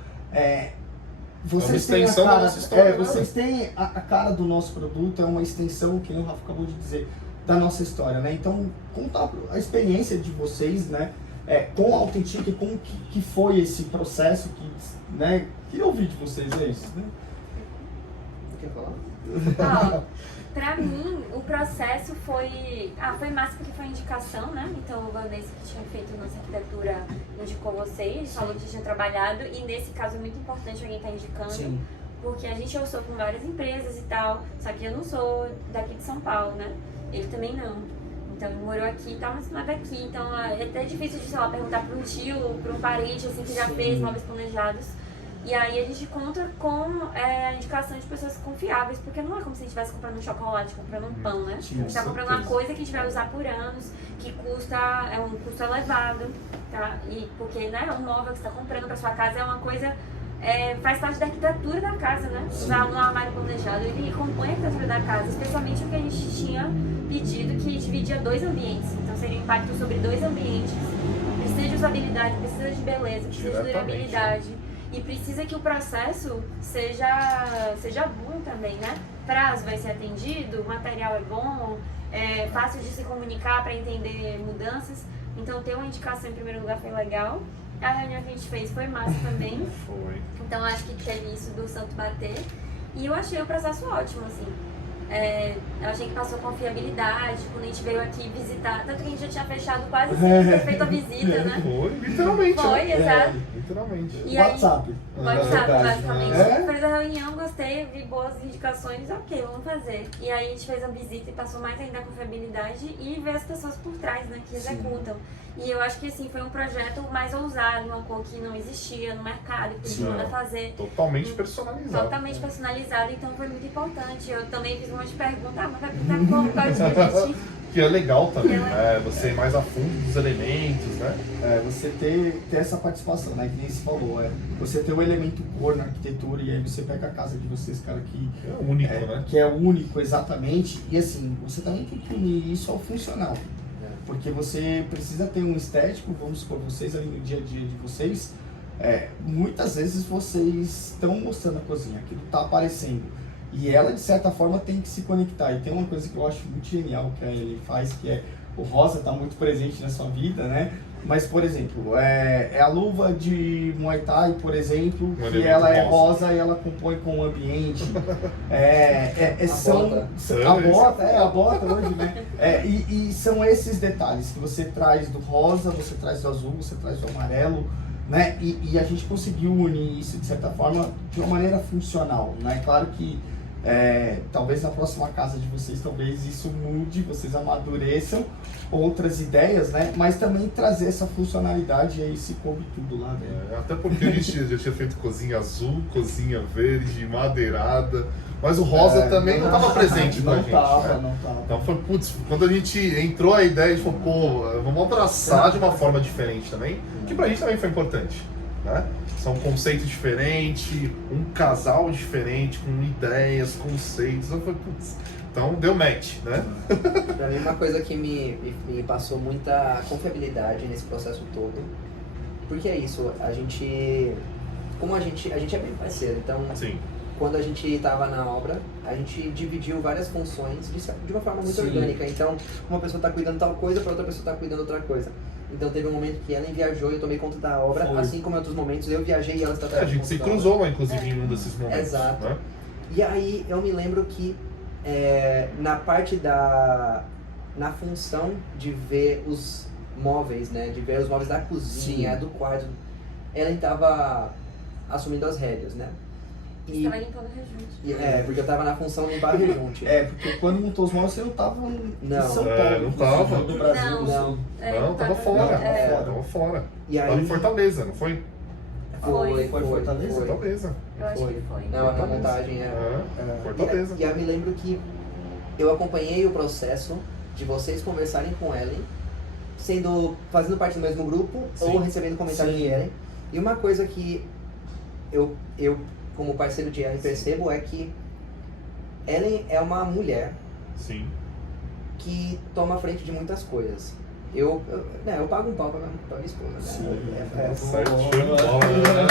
vocês têm a extensão da cara, nossa história, né? vocês têm a cara do nosso produto, é uma extensão, que o Rafa acabou de dizer, da nossa história, né? Então, contar a experiência de vocês, né? Com a Authentic, como que foi esse processo, né? Queria ouvir de vocês, é isso, né? Quer falar? Ó, pra mim, o processo foi massa porque foi indicação, né? Então o Vanessa, que tinha feito nossa arquitetura, indicou vocês, falou que tinha trabalhado, e nesse caso é muito importante alguém estar indicando. Sim. Porque a gente orçou com várias empresas e tal, só que eu não sou daqui de São Paulo, né? Ele também não. Então ele morou aqui e tal, mas não é daqui. Então é até difícil de, sei lá, perguntar para um tio, para um parente, assim, que já fez móveis planejados. E aí a gente conta com a indicação de pessoas confiáveis, porque não é como se a gente estivesse comprando um chocolate, comprando um pão, né? Sim, A gente está comprando uma coisa que a gente vai usar por anos, que é um custo elevado, tá? E porque, né, um móvel que você está comprando para sua casa é uma coisa, faz parte da arquitetura da casa, né? Usar no armário planejado, ele compõe a arquitetura da casa, especialmente porque a gente tinha pedido que dividia 2 ambientes, então seria um impacto sobre 2 ambientes, precisa de usabilidade, precisa de beleza, precisa de durabilidade. E precisa que o processo seja bom também, né? Prazo vai ser atendido, o material é bom, é fácil de se comunicar para entender mudanças. Então ter uma indicação em primeiro lugar foi legal. A reunião que a gente fez foi massa também. Foi. Então acho que teve isso do santo bater. E eu achei o processo ótimo, assim. Eu achei que passou confiabilidade, quando a gente veio aqui visitar, tanto que a gente já tinha fechado quase sem ter feito a visita, né? Foi, literalmente. Foi, exato. Literalmente. E aí, WhatsApp. basicamente. É. Fez a reunião, gostei, vi boas indicações, ok, vamos fazer. E aí a gente fez a visita e passou mais ainda a confiabilidade e ver as pessoas por trás, né, que executam. E eu acho que assim, foi um projeto mais ousado, uma cor que não existia no mercado, que podia mandar fazer. Totalmente personalizado. Totalmente personalizado, então foi muito importante. Eu também fiz um monte de perguntas, mas vai pintar como? Qual é o dispositivo? Que é legal também, né? Você ir mais a fundo dos elementos, né? Você ter essa participação, né? Que nem se falou, você ter o elemento cor na arquitetura e aí você pega a casa de vocês, cara, que É único, né? que é único, exatamente. E assim, você também tem que unir isso ao funcional. Porque você precisa ter um estético, vamos supor, vocês ali no dia a dia de vocês, muitas vezes vocês estão mostrando a cozinha, aquilo está aparecendo. E ela, de certa forma, tem que se conectar. E tem uma coisa que eu acho muito genial que ele faz, que o rosa está muito presente na sua vida, né? Mas, por exemplo, a luva de Muay Thai, por exemplo, que ela é rosa e ela compõe com o ambiente. A bota hoje, né? E são esses detalhes que você traz do rosa, você traz do azul, você traz do amarelo, né? E a gente conseguiu unir isso, de certa forma, de uma maneira funcional, né? Claro que talvez na próxima casa de vocês, talvez isso mude, vocês amadureçam outras ideias, né? Mas também trazer essa funcionalidade e aí se coube tudo lá dentro. Até porque a gente já tinha feito cozinha azul, cozinha verde, madeirada, mas o rosa também não estava presente pra gente. Não Né? tava. Então foi, quando a gente entrou a ideia, a gente falou, pô, vamos abraçar de uma forma diferente também, que pra gente também foi importante, né? São conceitos diferentes, um casal diferente, com ideias, conceitos. Eu falei, putz, então deu match, né? Pra mim, uma coisa que me passou muita confiabilidade nesse processo todo, porque é isso, a gente é bem parceiro, então Sim. quando a gente estava na obra, a gente dividiu várias funções de uma forma muito orgânica. Então, uma pessoa está cuidando de tal coisa, para outra pessoa está cuidando de outra coisa. Então, teve um momento que ela viajou e eu tomei conta da obra, assim como em outros momentos eu viajei e ela está A gente se cruzou, inclusive, em um desses momentos. Exato. Né? E aí, eu me lembro que na parte na função de ver os móveis, né, de ver os móveis da cozinha, do quarto, ela estava assumindo as rédeas, né? Você estava limpando o rejunte. Porque eu estava na função de limpar rejunte. Porque quando montou os móveis você não estava em São Paulo, não tava. no Brasil. Não. Tava fora. Não, Tava fora. E aí, Tava em Fortaleza, não foi? Foi Fortaleza? Fortaleza. Eu acho que foi. Não, a montagem Fortaleza. E eu me lembro que eu acompanhei o processo de vocês conversarem com Ellen, fazendo parte do mesmo grupo ou recebendo comentários de Ellen. E uma coisa que eu como parceiro de Ellen, percebo é que Ellen é uma mulher Sim. que toma a frente de muitas coisas. Eu pago um pau pra minha esposa, né? Certo, show de bola, né?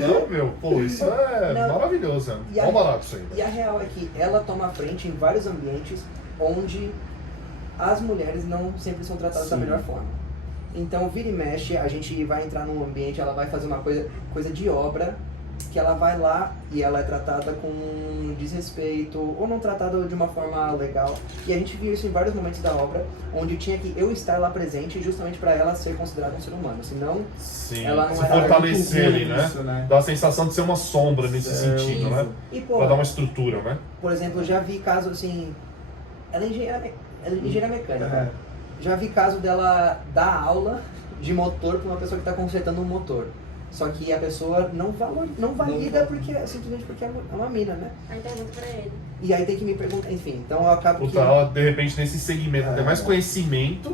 Não, meu, pô, isso é Não. maravilhoso, né? E a- Mó barato isso aí. E a real é que ela toma a frente em vários ambientes onde as mulheres não sempre são tratadas da Sim. melhor forma. Então, vira e mexe, a gente vai entrar num ambiente, ela vai fazer uma coisa de obra, que ela vai lá e ela é tratada com desrespeito, ou não tratada de uma forma legal. E a gente viu isso em vários momentos da obra, onde tinha que eu estar lá presente justamente para ela ser considerada um ser humano. Senão, Sim, ela não se era fortalecer ali, muito né? isso, né? Dá a sensação de ser uma sombra nesse sentido, né? e pô, Pra dar uma estrutura, né? por exemplo, eu já vi casos assim, ela é engenheira mecânica. É. Já vi caso dela dar aula de motor para uma pessoa que está consertando um motor. Só que a pessoa não valida porque, simplesmente porque é uma mina, né? Aí pergunta pra ele. E aí tem que me perguntar, enfim, então eu acabo Puta, que... ela, de repente, nesse segmento, tem mais conhecimento,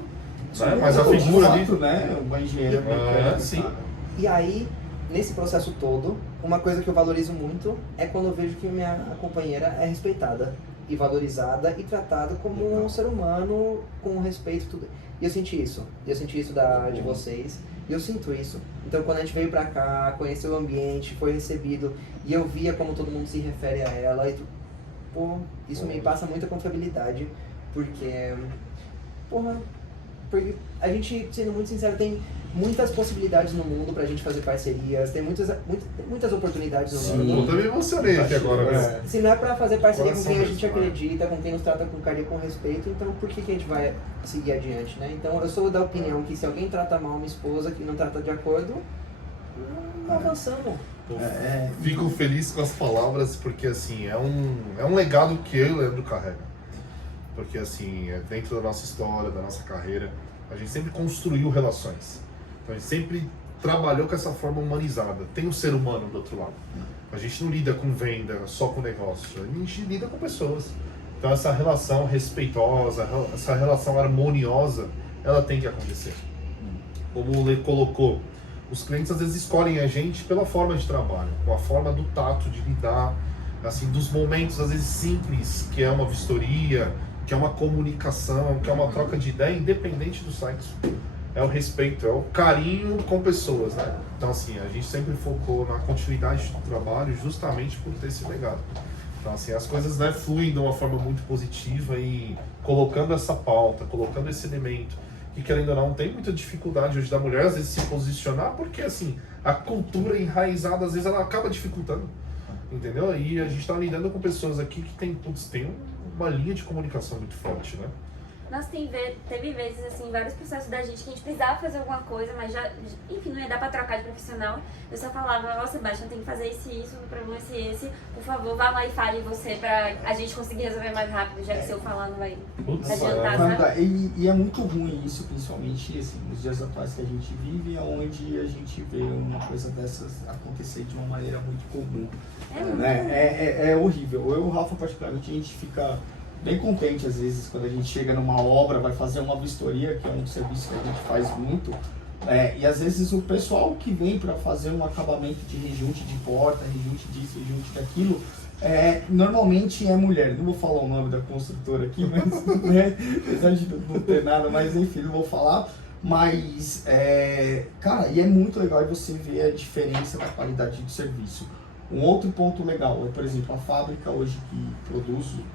né? Mas a De figura ali... fato, né? Uma engenheira mecânica. sim. cara. E aí, nesse processo todo, uma coisa que eu valorizo muito é quando eu vejo que minha companheira é respeitada e valorizada e tratada como um ser humano com respeito e tudo. E eu senti isso. De vocês. E eu sinto isso. Então, quando a gente veio pra cá, conheceu o ambiente, foi recebido, e eu via como todo mundo se refere a ela, e pô, isso me passa muita confiabilidade, porque, porra, porque a gente, sendo muito sincero, tem muitas possibilidades no mundo pra gente fazer parcerias, tem muitas oportunidades no Sim. mundo. Eu também me emocionei aqui agora, É. né? Se não é pra fazer parceria com Coração quem a mesmo, gente né? acredita, com quem nos trata com carinho e com respeito, então por que a gente vai seguir adiante, né? Então eu sou da opinião que se alguém trata mal uma esposa que não trata de acordo, não avançamos. Fico feliz com as palavras, porque assim, é um legado que eu e o Leandro carrega. Porque assim, dentro da nossa história, da nossa carreira, a gente sempre construiu relações. Então a gente sempre trabalhou com essa forma humanizada. Tem o ser humano do outro lado. A gente não lida com venda, só com negócio. A gente lida com pessoas. Então essa relação respeitosa, essa relação harmoniosa, ela tem que acontecer. Como o Lê colocou, os clientes às vezes escolhem a gente pela forma de trabalho, com a forma do tato, de lidar, assim, dos momentos às vezes simples, que é uma vistoria, que é uma comunicação, que é uma troca de ideia, independente do sexo. É o respeito, é o carinho com pessoas, né? Então assim, a gente sempre focou na continuidade do trabalho justamente por ter esse legado. Então assim, as coisas, né, fluem de uma forma muito positiva e colocando essa pauta, colocando esse elemento, que querendo ou não, tem muita dificuldade hoje da mulher às vezes se posicionar, porque assim, a cultura enraizada às vezes ela acaba dificultando, entendeu? E a gente está lidando com pessoas aqui que tem uma linha de comunicação muito forte, né? Nossa, teve vezes, assim, vários processos da gente que a gente precisava fazer alguma coisa, mas enfim, não ia dar pra trocar de profissional. Eu só falava, nossa, Sebastião, tem que fazer esse, o problema é esse, por favor, vá lá e fale você pra a gente conseguir resolver mais rápido, já que se eu falar não vai Putz, adiantar, Manda, sabe? e é muito ruim isso, principalmente assim, nos dias atuais que a gente vive, onde a gente vê uma coisa dessas acontecer de uma maneira muito comum. É muito Né? É horrível. Eu e o Rafa, particularmente, a gente fica bem contente às vezes quando a gente chega numa obra, vai fazer uma vistoria, que é um serviço que a gente faz muito. E às vezes o pessoal que vem para fazer um acabamento de rejunte de porta, rejunte disso, rejunte daquilo, normalmente é mulher. Não vou falar o nome da construtora aqui, mas né, apesar de não ter nada, mas enfim, não vou falar. Mas, cara, e é muito legal você ver a diferença da qualidade do serviço. Um outro ponto legal é, por exemplo, a fábrica hoje que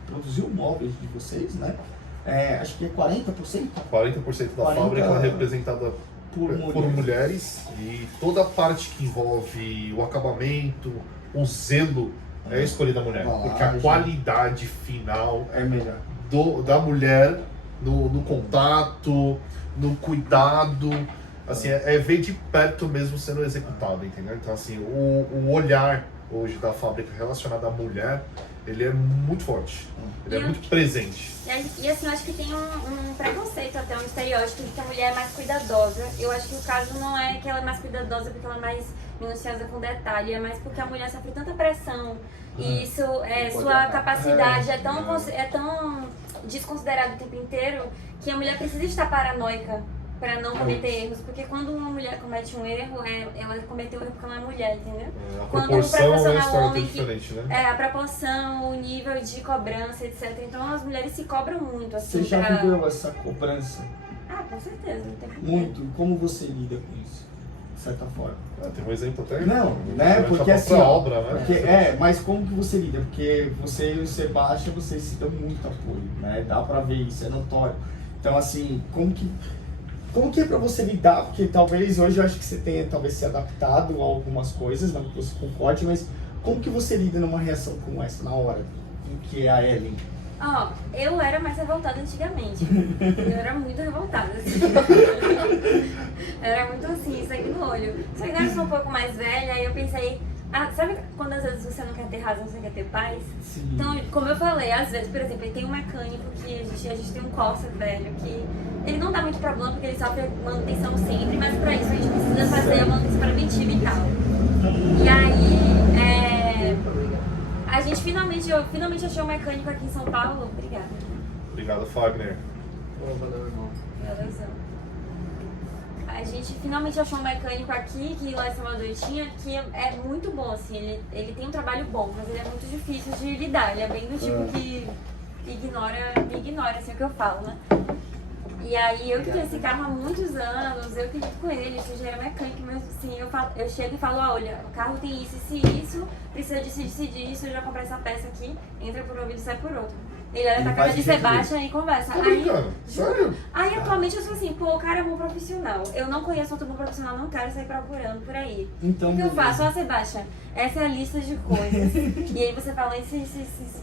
produziu móveis de vocês, né? Acho que é 40%. 40% da 40 fábrica é representada por mulheres. mulheres, e toda a parte que envolve o acabamento, o zelo, é a escolha da mulher. Porque a qualidade final É melhor. da mulher no contato, no cuidado, assim, é ver de perto mesmo sendo executado, entendeu? Então assim, o olhar hoje da fábrica relacionado à mulher, ele é muito forte, ele é muito presente. E assim, eu acho que tem um preconceito, até um estereótipo de que a mulher é mais cuidadosa. Eu acho que o caso não é que ela é mais cuidadosa porque ela é mais minuciosa com detalhe, é mais porque a mulher sofre tanta pressão e isso, sua capacidade é tão desconsiderada o tempo inteiro que a mulher precisa estar paranoica pra não cometer erros. Porque quando uma mulher comete um erro, ela cometeu um erro porque ela é mulher, entendeu? A Quando um proporção profissional é história homem diferente, né? a proporção, o nível de cobrança, etc. Então as mulheres se cobram muito, assim. Você já viveu essa cobrança? Ah, com certeza, não tem problema. Muito. Como você lida com isso? De certa forma. Tem um exemplo até. Não, né? Porque assim, obra, né? porque, mas como que você lida? Porque você e o Sebastião, vocês se dão muito apoio, né? Dá pra ver isso, é notório. Então, assim, como que é pra você lidar? Porque talvez hoje eu acho que você tenha talvez se adaptado a algumas coisas, não que você concorde, mas como que você lida numa reação como essa, na hora em que é a Ellen? Ó, eu era mais revoltada antigamente. Eu era muito revoltada, assim. Eu era muito assim, sangue no olho. Só que agora eu sou um pouco mais velha, aí eu pensei, sabe quando às vezes você não quer ter razão, você quer ter paz? Sim. Então, como eu falei, às vezes, por exemplo, tem um mecânico que a gente tem um Corsa velho, que ele não dá muito problema porque ele sofre manutenção sempre, mas pra isso a gente precisa fazer a manutenção preventiva e tal. E aí, eu finalmente achei um mecânico aqui em São Paulo. Obrigada. Obrigado, Fagner. Valeu, irmão. Valorzão. A gente finalmente achou um mecânico aqui, que lá em Salvador tinha, que é muito bom, assim, ele tem um trabalho bom, mas ele é muito difícil de lidar, ele é bem do tipo que me ignora assim o que eu falo, né? E aí eu que tenho esse carro há muitos anos, eu que lido com ele, esse já era mecânico, mas assim, eu chego e falo, olha, o carro tem isso, isso, precisa disso, eu já comprei essa peça aqui, entra por um ouvido e sai por outro. Ele olha pra cara de Sebastião e conversa. Sério? Aí atualmente eu sou assim, pô, o cara é um bom profissional. Eu não conheço outro bom profissional, não quero sair procurando por aí. Então, o que eu faço? Ó, Sebastião, essa é a lista de coisas. E aí você fala isso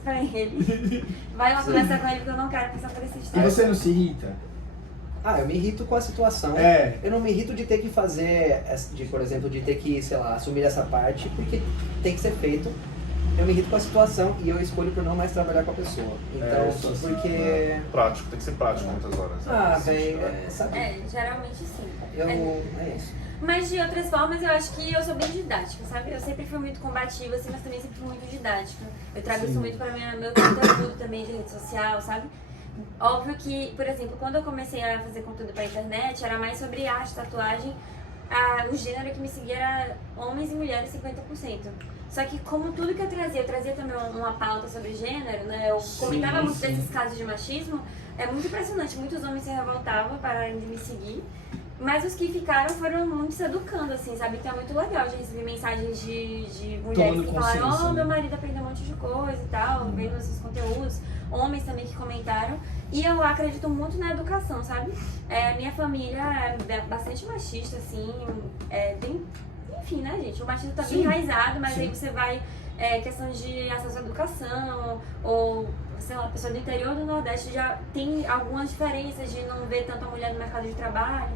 pra ele. Vai lá conversar com ele porque eu não quero passar por esse E estado. você não se irrita? Eu me irrito com a situação. Eu não me irrito de ter que fazer, por exemplo, de ter que, sei lá, assumir essa parte, porque tem que ser feito. Eu me irrito com a situação e eu escolho por não mais trabalhar com a pessoa. Então, porque... Prático, tem que ser prático muitas horas. sabe? Geralmente sim. É isso. Mas de outras formas eu acho que eu sou bem didática, sabe? Eu sempre fui muito combativa, assim, mas também sempre fui muito didática. Eu trago isso muito pra meu conteúdo também de rede social, sabe? Óbvio que, por exemplo, quando eu comecei a fazer conteúdo pra internet, era mais sobre arte, tatuagem, o gênero que me seguia era homens e mulheres 50%. Só que como tudo que eu trazia também uma pauta sobre gênero, né? Eu comentava muito desses casos de machismo, é muito impressionante, muitos homens se revoltavam para de me seguir. Mas os que ficaram foram muito se educando, assim, sabe? Então é muito legal de receber mensagens de mulheres que falaram, meu marido aprendeu um monte de coisa e tal, vendo esses conteúdos. Homens também que comentaram. E eu acredito muito na educação, sabe? Minha família é bastante machista, assim, enfim, né, gente? O machismo tá bem enraizado, mas aí você vai... questão de acesso à educação, ou, sei lá, a pessoa do interior do Nordeste já tem algumas diferenças de não ver tanta mulher no mercado de trabalho.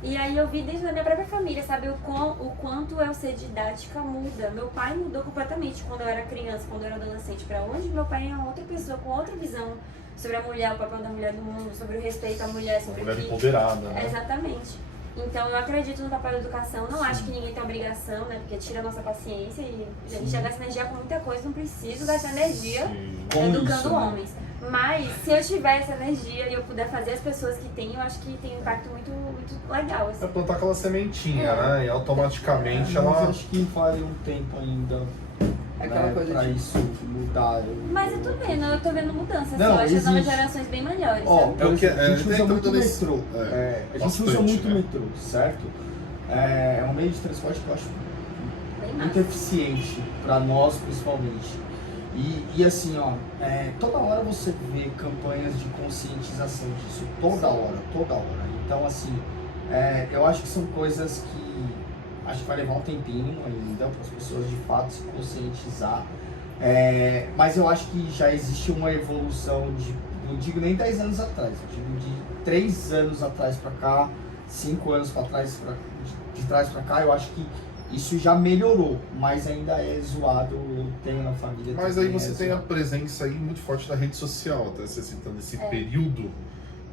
E aí eu vi dentro da minha própria família, sabe, o quanto eu ser didática muda. Meu pai mudou completamente quando eu era criança, quando eu era adolescente. Pra hoje, meu pai é outra pessoa, com outra visão sobre a mulher, o papel da mulher no mundo, sobre o respeito à mulher, sobre mulher empoderada, né? Exatamente. Então eu acredito no papel da educação, não acho que ninguém tem obrigação, né? Porque tira a nossa paciência e a gente já gasta energia com muita coisa, não preciso gastar energia educando homens. Mas se eu tiver essa energia e eu puder fazer as pessoas que têm, eu acho que tem um impacto muito, muito legal. Assim. É plantar aquela sementinha, né? E automaticamente Mas ela... acho que vale um tempo ainda. Aquela coisa pra de... isso mudar. Mas eu tô vendo mudanças, Não, eu acho as novas existe. gerações bem melhores. A gente usa muito metrô. A gente usa muito né? metrô, certo? É um meio de transporte que eu acho Bem muito massa. eficiente para nós, principalmente. E assim, toda hora você vê campanhas de conscientização disso, toda hora. Então, assim, eu acho que são coisas que acho que vai levar um tempinho ainda para as pessoas de fato se conscientizar. Mas eu acho que já existe uma evolução não digo nem 10 anos atrás, eu digo de 3 anos atrás para cá, 5 anos para trás, de trás para cá, eu acho que isso já melhorou, mas ainda é zoado, eu tenho na família. Mas aí você tem a presença aí muito forte da rede social, até você citando esse período,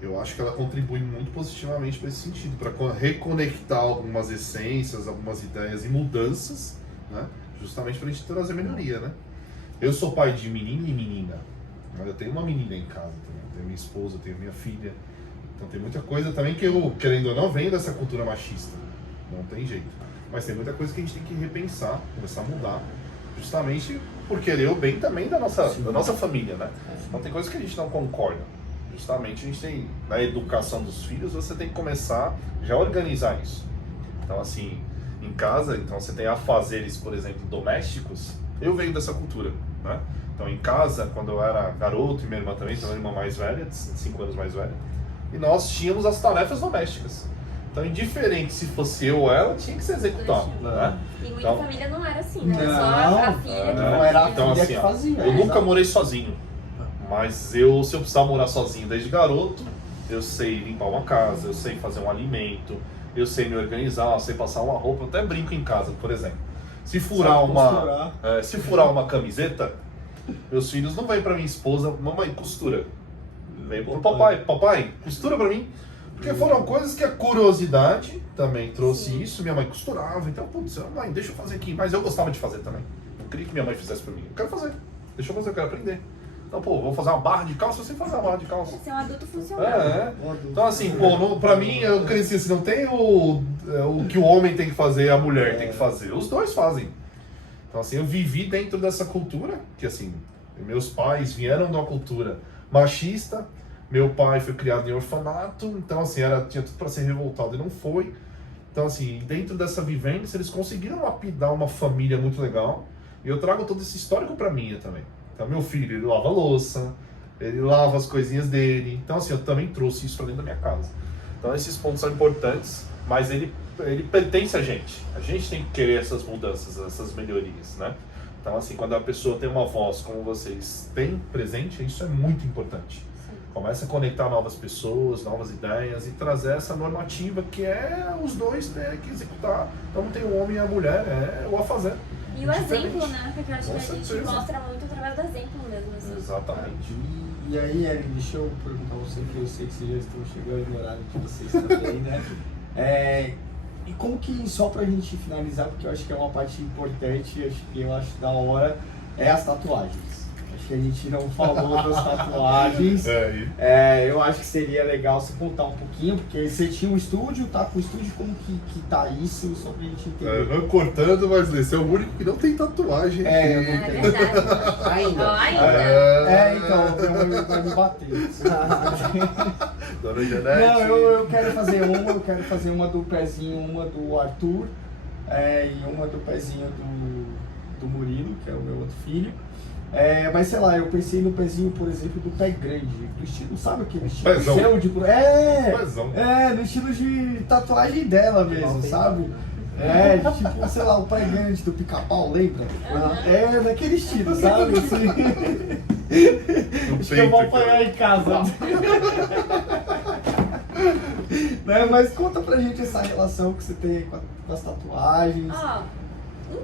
eu acho que ela contribui muito positivamente para esse sentido, para reconectar algumas essências, algumas ideias e mudanças, né? Justamente para a gente trazer melhoria, né? Eu sou pai de menino e menina, eu tenho uma menina em casa também, tenho minha esposa, tenho minha filha, Então tem muita coisa também que eu, querendo ou não, venho dessa cultura machista. Não tem jeito. Mas tem muita coisa que a gente tem que repensar, começar a mudar, justamente por querer o bem também da nossa família, né? Então tem coisas que a gente não concorda. Justamente a gente tem, na educação dos filhos, você tem que começar já a organizar isso. Então assim, em casa, então você tem afazeres, por exemplo, domésticos. Eu venho dessa cultura, né? Então em casa, quando eu era garoto, e minha irmã também, então uma irmã mais velha, 5 anos mais velha, e nós tínhamos as tarefas domésticas. Então, indiferente se fosse eu ou ela, tinha que ser executado, né? E muita Então, família não era assim, né? Não, Só a filha que não era a então, filha assim, que ó, fazia. eu nunca morei sozinho, mas se eu precisar morar sozinho desde garoto, eu sei limpar uma casa, eu sei fazer um alimento, eu sei me organizar, eu sei passar uma roupa, eu até brinco em casa, por exemplo. Se furar uma camiseta, meus filhos não vêm pra minha esposa, mamãe, costura. Vem pro papai, costura pra mim. Porque foram coisas que a curiosidade também trouxe isso, minha mãe costurava, então, putz, mãe, deixa eu fazer aqui, mas eu gostava de fazer também. Não queria que minha mãe fizesse pra mim, eu quero fazer, deixa eu fazer, eu quero aprender. Então, pô, vou fazer uma barra de calça, você fazer uma barra de calça. Você é um adulto funcional. Então, assim, pô, pra mim, eu cresci assim, não tem o que o homem tem que fazer e a mulher tem que fazer, os dois fazem. Então, assim, eu vivi dentro dessa cultura, que assim, meus pais vieram de uma cultura machista, meu pai foi criado em orfanato, então assim, tinha tudo para ser revoltado e não foi. Então assim, dentro dessa vivência, eles conseguiram lapidar uma família muito legal. E eu trago todo esse histórico para mim também. Então meu filho, ele lava a louça, ele lava as coisinhas dele. Então assim, eu também trouxe isso para dentro da minha casa. Então esses pontos são importantes, mas ele pertence a gente. A gente tem que querer essas mudanças, essas melhorias, né? Então assim, quando a pessoa tem uma voz como vocês têm presente, isso é muito importante. Começa a conectar novas pessoas, novas ideias e trazer essa normativa que é os dois ter que executar. Então não tem o homem e a mulher, é o a fazer. E o exemplo, né? Porque eu acho que a gente certeza. mostra muito através do exemplo mesmo. Assim. Exatamente. E aí, Ellen, deixa eu perguntar a você, que eu sei que vocês já estão chegando no horário de vocês também, né? E como que, só pra gente finalizar, porque eu acho que é uma parte importante, eu acho da hora, é as tatuagens. Acho que a gente não falou das tatuagens. Eu acho que seria legal você contar um pouquinho, porque você tinha um estúdio, tá com o estúdio, como que tá isso, só pra gente entender. Não cortando, mas você é o único que não tem tatuagem. Eu É não tenho. verdade. Ainda. Então, eu vai me bater. Dona Janete. Não, eu quero fazer uma do pezinho, uma do Arthur, e uma do pezinho do Murilo, que é o meu outro filho. Mas sei lá, eu pensei no pezinho, por exemplo, do pé grande, do estilo, sabe aquele estilo Pezão. seu de... Pezão. No estilo de tatuagem dela mesmo, sabe? Tipo, sei lá, o pé grande do Pica-Pau, lembra? Naquele estilo, sabe? Assim. Acho que eu vou apanhar em casa. Mas conta pra gente essa relação que você tem com as tatuagens.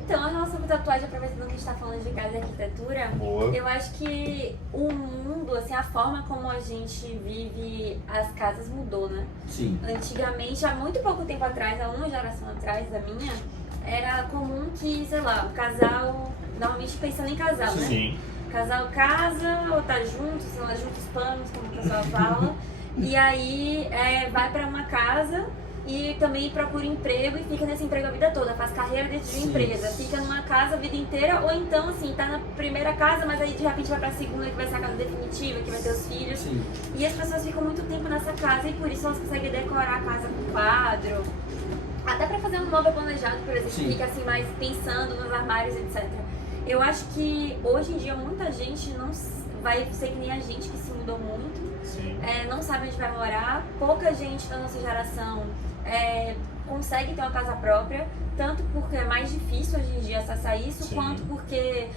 Então, a relação com tatuagem, aproveitando que a gente tá falando de casa e arquitetura, Boa. eu acho que o mundo, assim, a forma como a gente vive as casas mudou, né? Sim. Antigamente, há muito pouco tempo atrás, há uma geração atrás da minha, era comum que, sei lá, o casal, normalmente pensando em casal, né? Sim. Casal casa, ou tá junto, sei lá, juntos panos, como o pessoal fala. E aí vai pra uma casa e também procura emprego e fica nesse emprego a vida toda, faz carreira dentro de uma empresa, fica numa casa a vida inteira, ou então assim, tá na primeira casa, mas aí de repente vai pra segunda, que vai ser a casa definitiva, que vai ter os filhos. Sim. E as pessoas ficam muito tempo nessa casa e por isso elas conseguem decorar a casa com quadro. Até pra fazer um móvel planejado, por exemplo, Sim. fica assim mais pensando nos armários, etc. Eu acho que hoje em dia muita gente não vai ser que nem a gente, que se mudou muito. Sim. Não sabe onde vai morar, pouca gente da nossa geração consegue ter uma casa própria, tanto porque é mais difícil hoje em dia acessar isso, Sim. quanto porque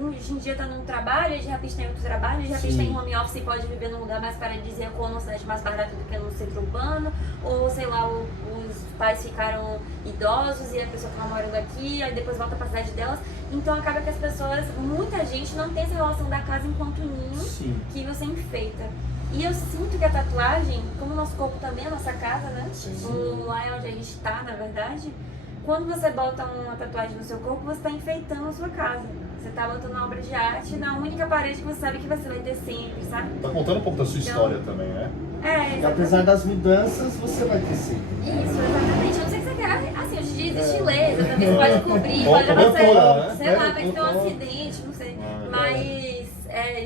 hoje em dia tá num trabalho, de repente tem outro trabalho, de repente Sim. tem home office e pode viver num lugar mais paradisíaco ou numa cidade mais barata do que no centro urbano, ou sei lá, os pais ficaram idosos e a pessoa tava morando aqui, aí depois volta pra cidade delas. Então acaba que as pessoas, muita gente não tem essa relação da casa enquanto ninho. Sim. Que você enfeita. E eu sinto que a tatuagem, como o nosso corpo também é a nossa casa, né? Lá é onde a gente tá, na verdade. Quando você bota uma tatuagem no seu corpo, você tá enfeitando a sua casa. Você tá botando uma obra de arte na única parede que você sabe que você vai ter sempre, sabe? Tá contando um pouco da sua história também, né? E apesar das mudanças, você vai crescer. Isso, exatamente. Eu não sei que você quer. Assim, hoje em dia existe laser, também você pode cobrir, pode Cobertura, você, né? sei lá, vai ter um acidente, não sei. Mas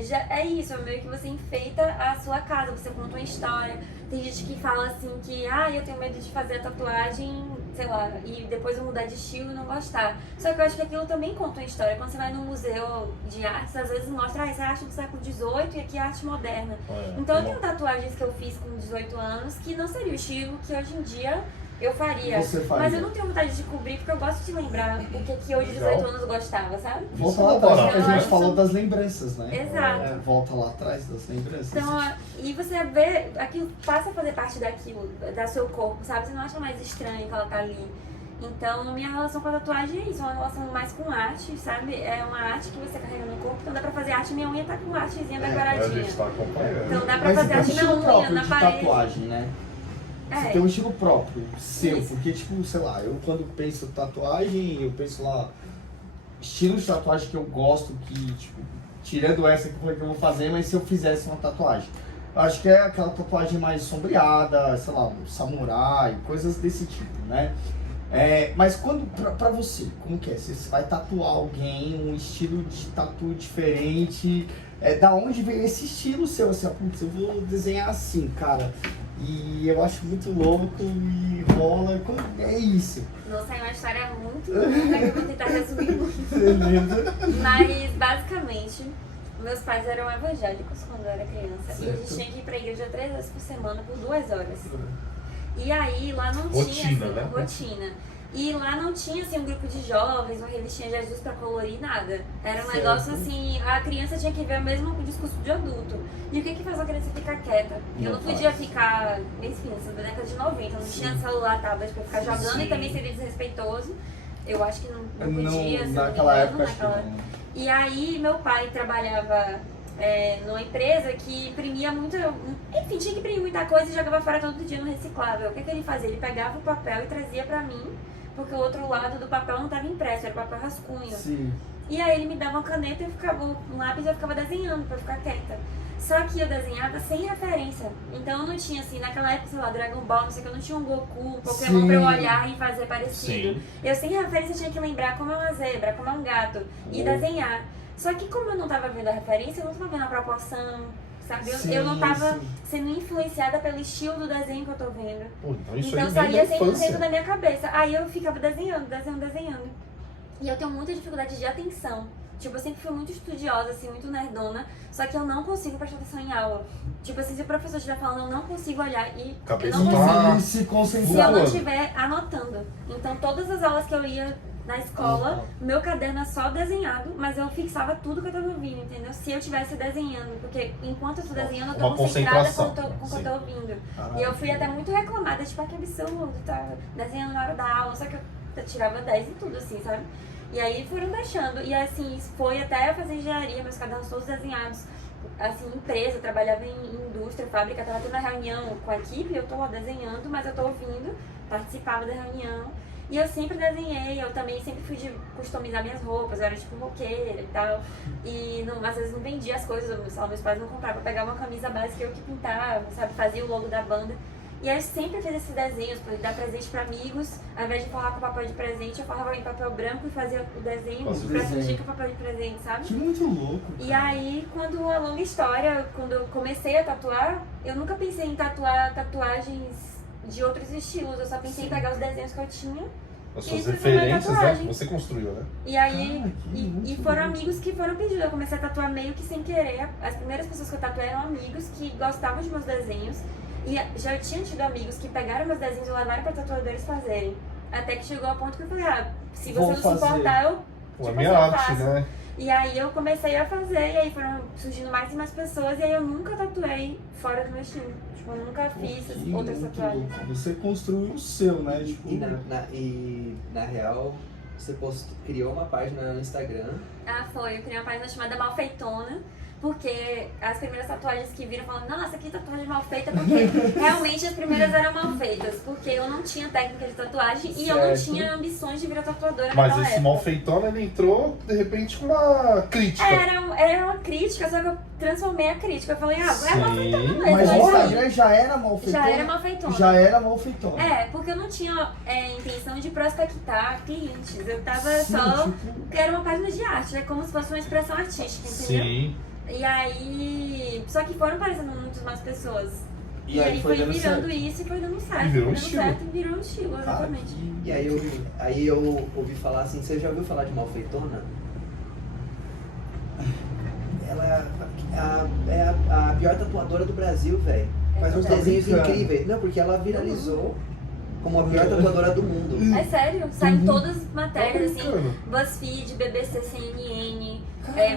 já é isso, é meio que você enfeita a sua casa, você conta uma história. Tem gente que fala assim que, eu tenho medo de fazer a tatuagem, sei lá, e depois eu mudar de estilo e não gostar. Só que eu acho que aquilo também conta uma história. Quando você vai num museu de artes, às vezes mostra, essa é arte do século XVIII e aqui é arte moderna. Então eu tenho tatuagens que eu fiz com 18 anos que não seria o estilo que hoje em dia eu faria. Você faria. Mas eu não tenho vontade de cobrir porque eu gosto de lembrar o que hoje 18 anos gostava, sabe? Volta lá atrás, porque a gente Nossa. falou das lembranças, né? Exato. Volta lá atrás das lembranças. Então, e você vê, aquilo passa a fazer parte daquilo, da seu corpo, sabe? Você não acha mais estranho que ela tá ali. Então, minha relação com a tatuagem é isso, uma relação mais com arte, sabe? É uma arte que você carrega no corpo, então dá pra fazer arte, minha unha tá com artezinha A decoradinha. gente tá acompanhando. Então dá pra Mas fazer você tem um arte na estilo unha, próprio na de parede. tatuagem, né? Você tem um estilo próprio, seu, Isso. porque tipo, sei lá, eu quando penso tatuagem, eu penso lá, estilo de tatuagem que eu gosto, que tipo, tirando essa que eu vou fazer, mas se eu fizesse uma tatuagem. Eu acho que é aquela tatuagem mais sombreada, sei lá, um samurai, coisas desse tipo, né? Mas quando, pra você, como que é? Você vai tatuar alguém, um estilo de tatu diferente, da onde veio esse estilo seu, assim, putz, eu vou desenhar assim, cara. E eu acho muito louco e rola, como é isso? Nossa, é uma história muito longa que eu vou tentar resumir muito. Beleza? Mas, basicamente, meus pais eram evangélicos quando eu era criança. Certo. E a gente tinha que ir pra igreja 3 vezes por semana por 2 horas. E aí, lá não Rotina, tinha, assim, né? rotina. E lá não tinha, assim, um grupo de jovens, uma revistinha Jesus pra colorir, nada. Era um Certo. negócio, assim, a criança tinha que ver o mesmo discurso de adulto. E o que que faz uma criança ficar quieta? Eu não podia ficar, enfim, isso da década de 90, não tinha celular, tablet pra ficar jogando e também seria desrespeitoso. Eu acho que não podia, se não me Naquela engano, época, acho que não. E aí, meu pai trabalhava numa empresa que imprimia muito. Enfim, tinha que imprimir muita coisa e jogava fora todo dia no reciclável. O que ele fazia? Ele pegava o papel e trazia pra mim, porque o outro lado do papel não estava impresso, era papel rascunho. Sim. E aí ele me dava uma caneta e eu ficava, um lápis e eu ficava desenhando pra ficar quieta. Só que eu desenhava sem referência. Então eu não tinha, assim, naquela época, sei lá, Dragon Ball, não sei o que, eu não tinha um Goku, um Pokémon pra eu olhar e fazer parecido. Sim. Eu sem referência tinha que lembrar como é uma zebra, como é um gato, e desenhar. Só que como eu não tava vendo a referência, eu não tava vendo a proporção, sabe? Eu não tava sendo influenciada pelo estilo do desenho que eu tô vendo. Pô, então isso Então aí saía vem da 100% infância. da minha cabeça. Aí eu ficava desenhando. E eu tenho muita dificuldade de atenção. Tipo, eu sempre fui muito estudiosa, assim, muito nerdona. Só que eu não consigo prestar atenção em aula. Tipo assim, se o professor estiver falando, eu não consigo olhar e Cabeça eu não tá- consigo. E se Se concentrar. eu não estiver anotando. Então todas as aulas que eu ia na escola, meu caderno é só desenhado, mas eu fixava tudo que eu tava ouvindo, entendeu? Se eu estivesse desenhando, porque enquanto eu tô desenhando, eu tô Uma concentrada com concentração. o que eu tô ouvindo. Caraca. E eu fui até muito reclamada, tipo, que absurdo, tá desenhando na hora da aula, só que eu tirava 10 em tudo, assim, sabe? E aí foram deixando, e assim, foi até eu fazer engenharia, meus cadernos todos desenhados. Assim, empresa, eu trabalhava em indústria, fábrica, tava tendo uma reunião com a equipe, eu tô lá desenhando, mas eu tô ouvindo, participava da reunião. E eu sempre desenhei, eu também sempre fui de customizar minhas roupas, eu era tipo roqueira e tal. E não, às vezes não vendia as coisas, sei lá, meus pais não compravam, eu pegava uma camisa básica eu que pintava, sabe, fazia o logo da banda. E aí eu sempre fiz esses desenhos para dar presente para amigos, ao invés de forrar com papel de presente, eu forrava em papel branco e fazia o desenho Fazia o pra desenho. fingir que é papel de presente, sabe? Que muito louco. E aí, quando a longa história, quando eu comecei a tatuar, eu nunca pensei em tatuar tatuagens de outros estilos, eu só pensei em pegar os desenhos que eu tinha. As suas Isso foi uma referências, né? tatuagem. Que você construiu, né? E aí, que e muito foram louco. amigos que foram pedindo, eu comecei a tatuar meio que sem querer. As primeiras pessoas que eu tatuei eram amigos que gostavam de meus desenhos. E já tinha tido amigos que pegaram meus desenhos e levaram pra tatuadores fazerem. Até que chegou ao ponto que eu falei, se você Vou não se fazer. importar, eu Pô, a tipo, minha eu arte, faço. né? E aí eu comecei a fazer, e aí foram surgindo mais e mais pessoas, e aí eu nunca tatuei fora do meu estilo. Tipo, eu nunca fiz Que outras muito tatuagens. louco. Você construiu o seu, né? Tipo, E na real, você criou uma página no Instagram. Ah, foi. Eu criei uma página chamada Malfeitona, porque as primeiras tatuagens que viram falando, nossa, que tatuagem mal feita, porque realmente as primeiras eram mal feitas, porque eu não tinha técnica de tatuagem e eu não Certo. tinha ambições de virar tatuadora Mas naquela esse época. malfeitona, ele entrou, de repente, com uma crítica. Era uma crítica, só que eu transformei a crítica. Eu falei, é Sim. malfeitona mesmo. Mas o é isso aí. Instagram já era mal feitona? Já era malfeitona. Já era mal feitona. É, porque eu não tinha intenção de prospectar clientes. Eu tava Sim, só... tipo, Era uma página de arte, é como se fosse uma expressão artística, entendeu? Sim. E aí... Só que foram aparecendo muitas mais pessoas. E aí aí foi foi dando virando certo. isso e foi dando certo. E virou foi um dando estilo. certo e virou um estilo, Cara, exatamente. que- E aí eu ouvi falar assim, você já ouviu falar de malfeitona? Ela é a pior tatuadora do Brasil, velho. Faz uns Tá desenhos brincando. incríveis. Não, porque ela viralizou como a pior tatuadora do mundo. É sério, saem todas as matérias, assim, brincando. BuzzFeed, BBC, CNN,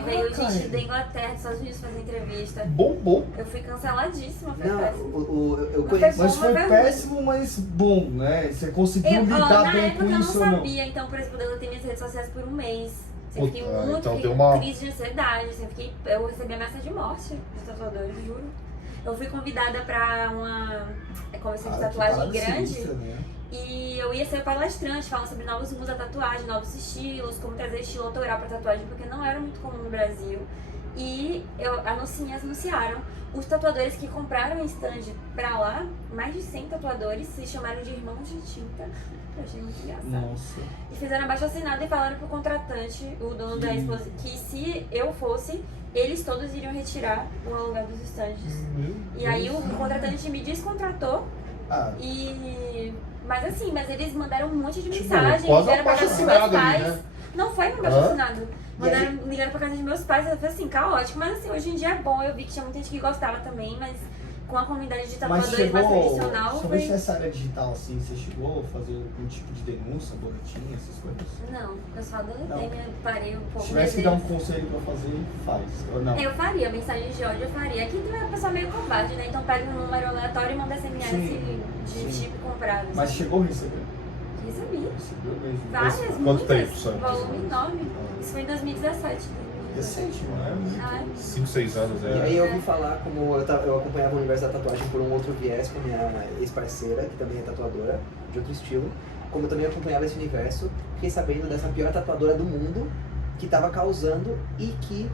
veio Caraca, gente da Inglaterra, dos Estados Unidos fazer entrevista. Bombou. Eu fui canceladíssima, foi Não, péssimo. eu Mas conheço. Mas foi Uma péssimo, mas bom, né? Você conseguiu lidar Na bem época com eu não isso ou não? sabia, então por exemplo, eu deletei minhas redes sociais por um mês. Eu fiquei Puta, muito, então fiquei deu com uma- crise de ansiedade, assim, eu recebi ameaça de morte dos tatuadores, juro. Eu fui convidada pra uma convenção de Cara, que tatuagem parada grande. sinistra, né? E eu ia ser palestrante, falando sobre novos rumos da tatuagem, novos estilos, como trazer estilo autoral pra tatuagem, porque não era muito comum no Brasil. E anunciaram os tatuadores que compraram um stand pra lá, mais de 100 tatuadores, se chamaram de Irmãos de Tinta. Eu achei muito engraçado. Nossa. E fizeram abaixo assinado e falaram pro contratante, o dono da exposição, que se eu fosse, eles todos iriam retirar o aluguel dos stands. E aí o contratante me descontratou Ah, mas assim, eles mandaram um monte de Tipo, mensagem, quase ligaram pra abaixo casa dos meus assinado ali, pais. né? Não foi um abaixo Hã? assinado. Ligaram pra casa dos meus pais, eu falei assim, caótico. Mas assim, hoje em dia é bom, eu vi que tinha muita gente que gostava também, mas com a comunidade de mas tatuadores mais chegou, tradicional sobre foi... essa área digital assim, você chegou a fazer algum tipo de denúncia, boletim, essas coisas? Não, eu só deletei, Não. né? Parei um Se pouco. tivesse que desenho. dar um conselho pra fazer, faz. Ou não? Eu faria, mensagem de ódio eu faria. Aqui tem uma pessoa meio covarde, né? Então pega um número aleatório e manda SMS Sim, de sim. tipo comprado. Mas sabe? chegou a receber. Recebi. Recebeu mesmo. Várias, Quanto muitas. tempo, Sam? Volume enorme. Isso foi em 2017. Recente, não é? Muito. Ah, 5, 6 anos, E aí é. eu ouvi falar, como eu acompanhava o universo da tatuagem por um outro viés com a minha ex-parceira, que também é tatuadora, de outro estilo. Como eu também acompanhava esse universo, fiquei sabendo dessa pior tatuadora do mundo, que estava causando e que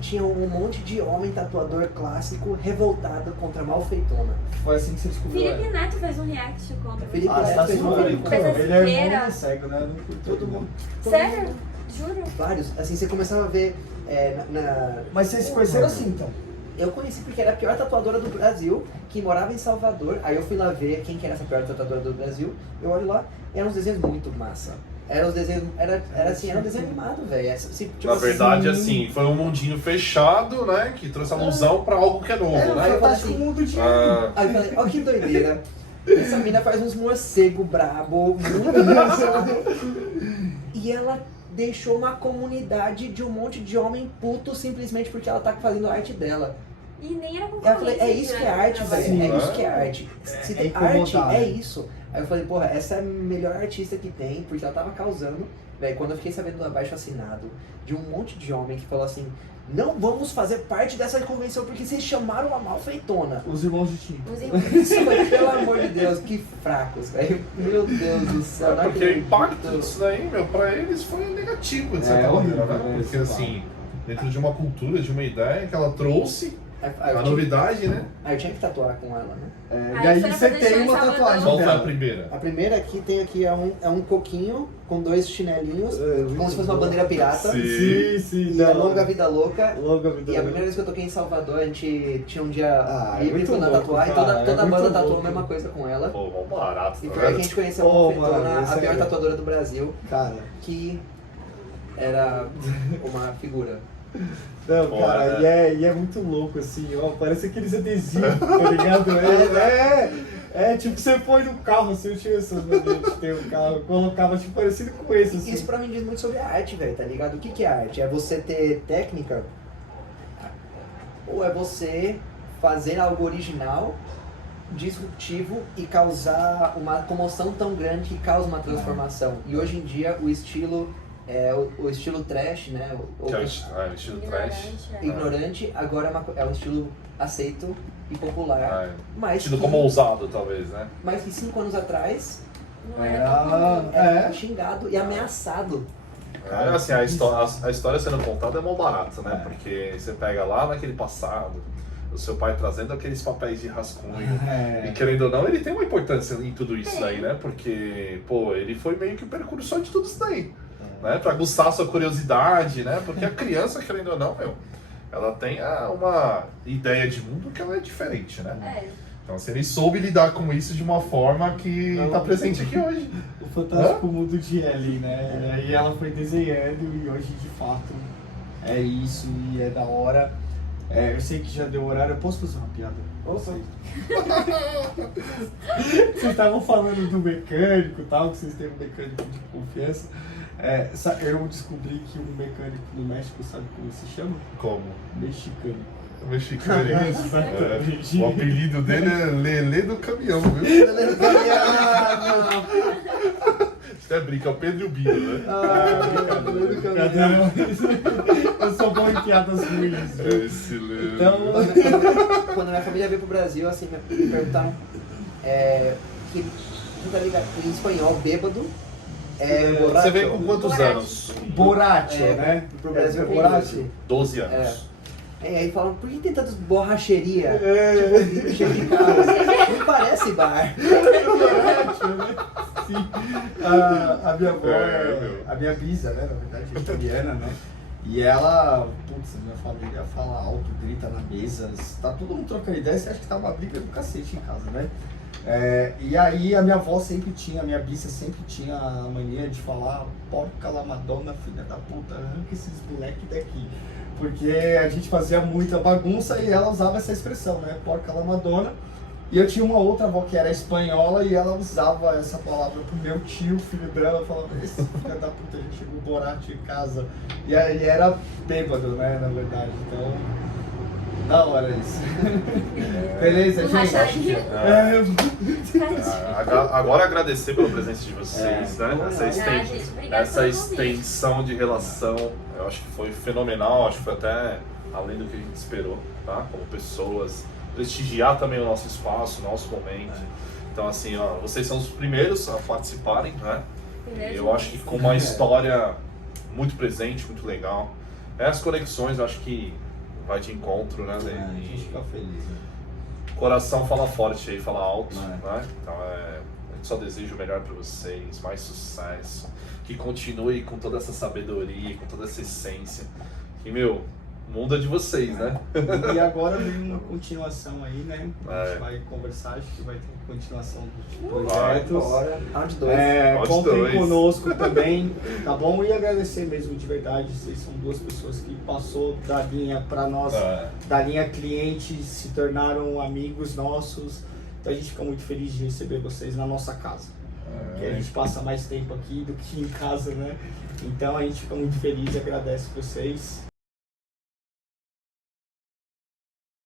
tinha um monte de homem tatuador clássico revoltado contra a malfeitona. Foi assim que você descobriu Felipe ela. Neto fez um react contra Felipe Ah, você tá Fez uma zoando. película. Fez essa Ele é feira. irmão cego, né? Não curto Todo mundo. Sério? Juro. Vários. Assim, você começava a ver Mas vocês se conheceram assim, então? Eu conheci porque era a pior tatuadora do Brasil, que morava em Salvador. Aí eu fui lá ver quem que era essa pior tatuadora do Brasil. Eu olho lá, eram uns desenhos muito massa. Eram uns desenhos. Era um desenho animado, velho. Tipo Na verdade, assim- assim, foi um mundinho fechado, né? Que trouxe alusão pra algo que é novo, É, né? o Aí eu falei fantástico assim, mundo de... Ah, Aí eu falei, ó que doideira. Essa mina faz uns morcego brabo, muito engraçado. E ela deixou uma comunidade de um monte de homem puto simplesmente porque ela tá fazendo a arte dela. E nem era Aí eu concorrência. falei, é isso que é arte, velho. Sim, É isso né? que é arte. Se É tem incomodar, arte, é né? isso. Aí eu falei, porra, essa é a melhor artista que tem, porque ela tava causando. Velho, quando eu fiquei sabendo do abaixo assinado de um monte de homem que falou assim, não vamos fazer parte dessa convenção porque vocês chamaram a malfeitona. Os irmãos de tinta. Os Isso foi, pelo amor de Deus, que fracos, velho. Meu Deus do céu. não porque o acredito. impacto disso daí, meu, pra eles foi negativo, de É, certa maneira, horrível, né? né? Porque assim, dentro de uma cultura, de uma ideia que ela trouxe, Aí a eu tinha- novidade, né? aí eu tinha que tatuar com ela, né? E aí você você vai fazer tem show em uma Salvador? tatuagem Qual foi a dela. primeira? A primeira aqui tem aqui é um coquinho com 2 chinelinhos, como se fosse uma bandeira pirata. Sim. Sim, E a longa vida louca. Longa vida E a louca. primeira vez que eu toquei em Salvador, a gente tinha um dia Ah, é livre muito pra louco, tatuar e cara, toda é a banda muito tatuou a louco. mesma coisa com ela. Pô, mó barato, E tá foi aí que a vendo? gente conheceu a Pô, Malfeitona, mano, a isso pior é- tatuadora do Brasil, Cara, que era uma figura. não, Pô, cara, e é muito louco assim, ó. Parece aqueles adesivos, tá ligado? É, tipo, você põe no carro, assim, eu tinha essas manias de ter um carro, colocava, tipo, parecido com esse, assim. Isso pra mim diz muito sobre a arte, velho, tá ligado? O que que é arte? É você ter técnica? Ou é você fazer algo original, disruptivo e causar uma comoção tão grande que causa uma transformação? E hoje em dia o estilo É o estilo trash, né? Que é o estilo trash. Ignorante, agora é um estilo aceito e popular. Mas Tido que, como ousado, talvez, né? mas que 5 anos atrás Não era tão comum. era xingado e ameaçado. Assim, a história sendo contada é mó barato, né? Porque você pega lá naquele passado, o seu pai trazendo aqueles papéis de rascunho. E querendo ou não, ele tem uma importância em tudo isso daí, né? Porque, pô, ele foi meio que o precursor de tudo isso daí. Né? Pra aguçar a sua curiosidade, né? Porque a criança, querendo ou não, ela tem uma ideia de mundo que ela é diferente, né? Então, assim, ele soube lidar com isso de uma forma que tá presente aqui hoje. O fantástico mundo de Ellie, né? E ela foi desenhando e hoje, de fato, é isso e é da hora. Eu sei que já deu horário, eu posso fazer uma piada? Ouça. Vocês estavam falando do mecânico e tal, que vocês têm um mecânico de confiança. Eu descobri que um mecânico no México, sabe como se chama? Como? Mexicano. Mexicano. Exatamente. O apelido dele é Lelê do Caminhão, viu? Até brinca, é o Pedro e o Bino, né? Eu sou bom em piadas ruins, viu? Esse Lelê. Então, Quando a minha família veio pro Brasil, assim, me perguntaram que tá ligado, em espanhol, bêbado borracho. Você veio com quantos anos? Borracho, né? Pro Brasil, Borracho. 12 anos. Aí falam, por que tem tantas borracheria? Tipo, cheio de carro. Não parece bar. Borracho, né? Sim. A minha avó, a minha bisa, né? Na verdade, é italiana, né? E ela, putz, minha família fala alto, grita na mesa, tá todo mundo trocando ideia, você acha que tá uma briga do cacete em casa, né? E aí a minha avó sempre tinha, a minha bisa sempre tinha a mania de falar, porca la Madonna, filha da puta, arranca esses moleque daqui. Porque a gente fazia muita bagunça e ela usava essa expressão, né? Porca la Madonna. E eu tinha uma outra avó que era espanhola e ela usava essa palavra pro meu tio, filho dela, falava, esse filho da puta já chegou borracho em casa. E aí ele era bêbado, né, na verdade. Então, da hora isso. Beleza, gente? Agora agradecer pela presença de vocês, né? Essa Essa extensão de relação, eu acho que foi fenomenal, acho que foi até além do que a gente esperou, tá? Como pessoas, prestigiar também o nosso espaço, o nosso momento. Então, assim, ó, vocês são os primeiros a participarem, né? E eu acho que com uma história muito presente, muito legal. As conexões, eu acho que vai de encontro, né? A gente fica feliz, né? Coração fala forte aí, fala alto, né? Então a gente só deseja o melhor para vocês, mais sucesso, que continue com toda essa sabedoria, com toda essa essência. Que, meu, o mundo é de vocês, né? E agora vem uma continuação aí, né? A gente vai conversar, acho que vai ter continuação dos projetos. Round 2. Contem conosco também, tá bom? E agradecer mesmo de verdade, vocês são duas pessoas que passou da linha para nós, da linha cliente, se tornaram amigos nossos. Então a gente fica muito feliz de receber vocês na nossa casa. Porque a gente passa mais tempo aqui do que em casa, né? Então a gente fica muito feliz e agradece vocês.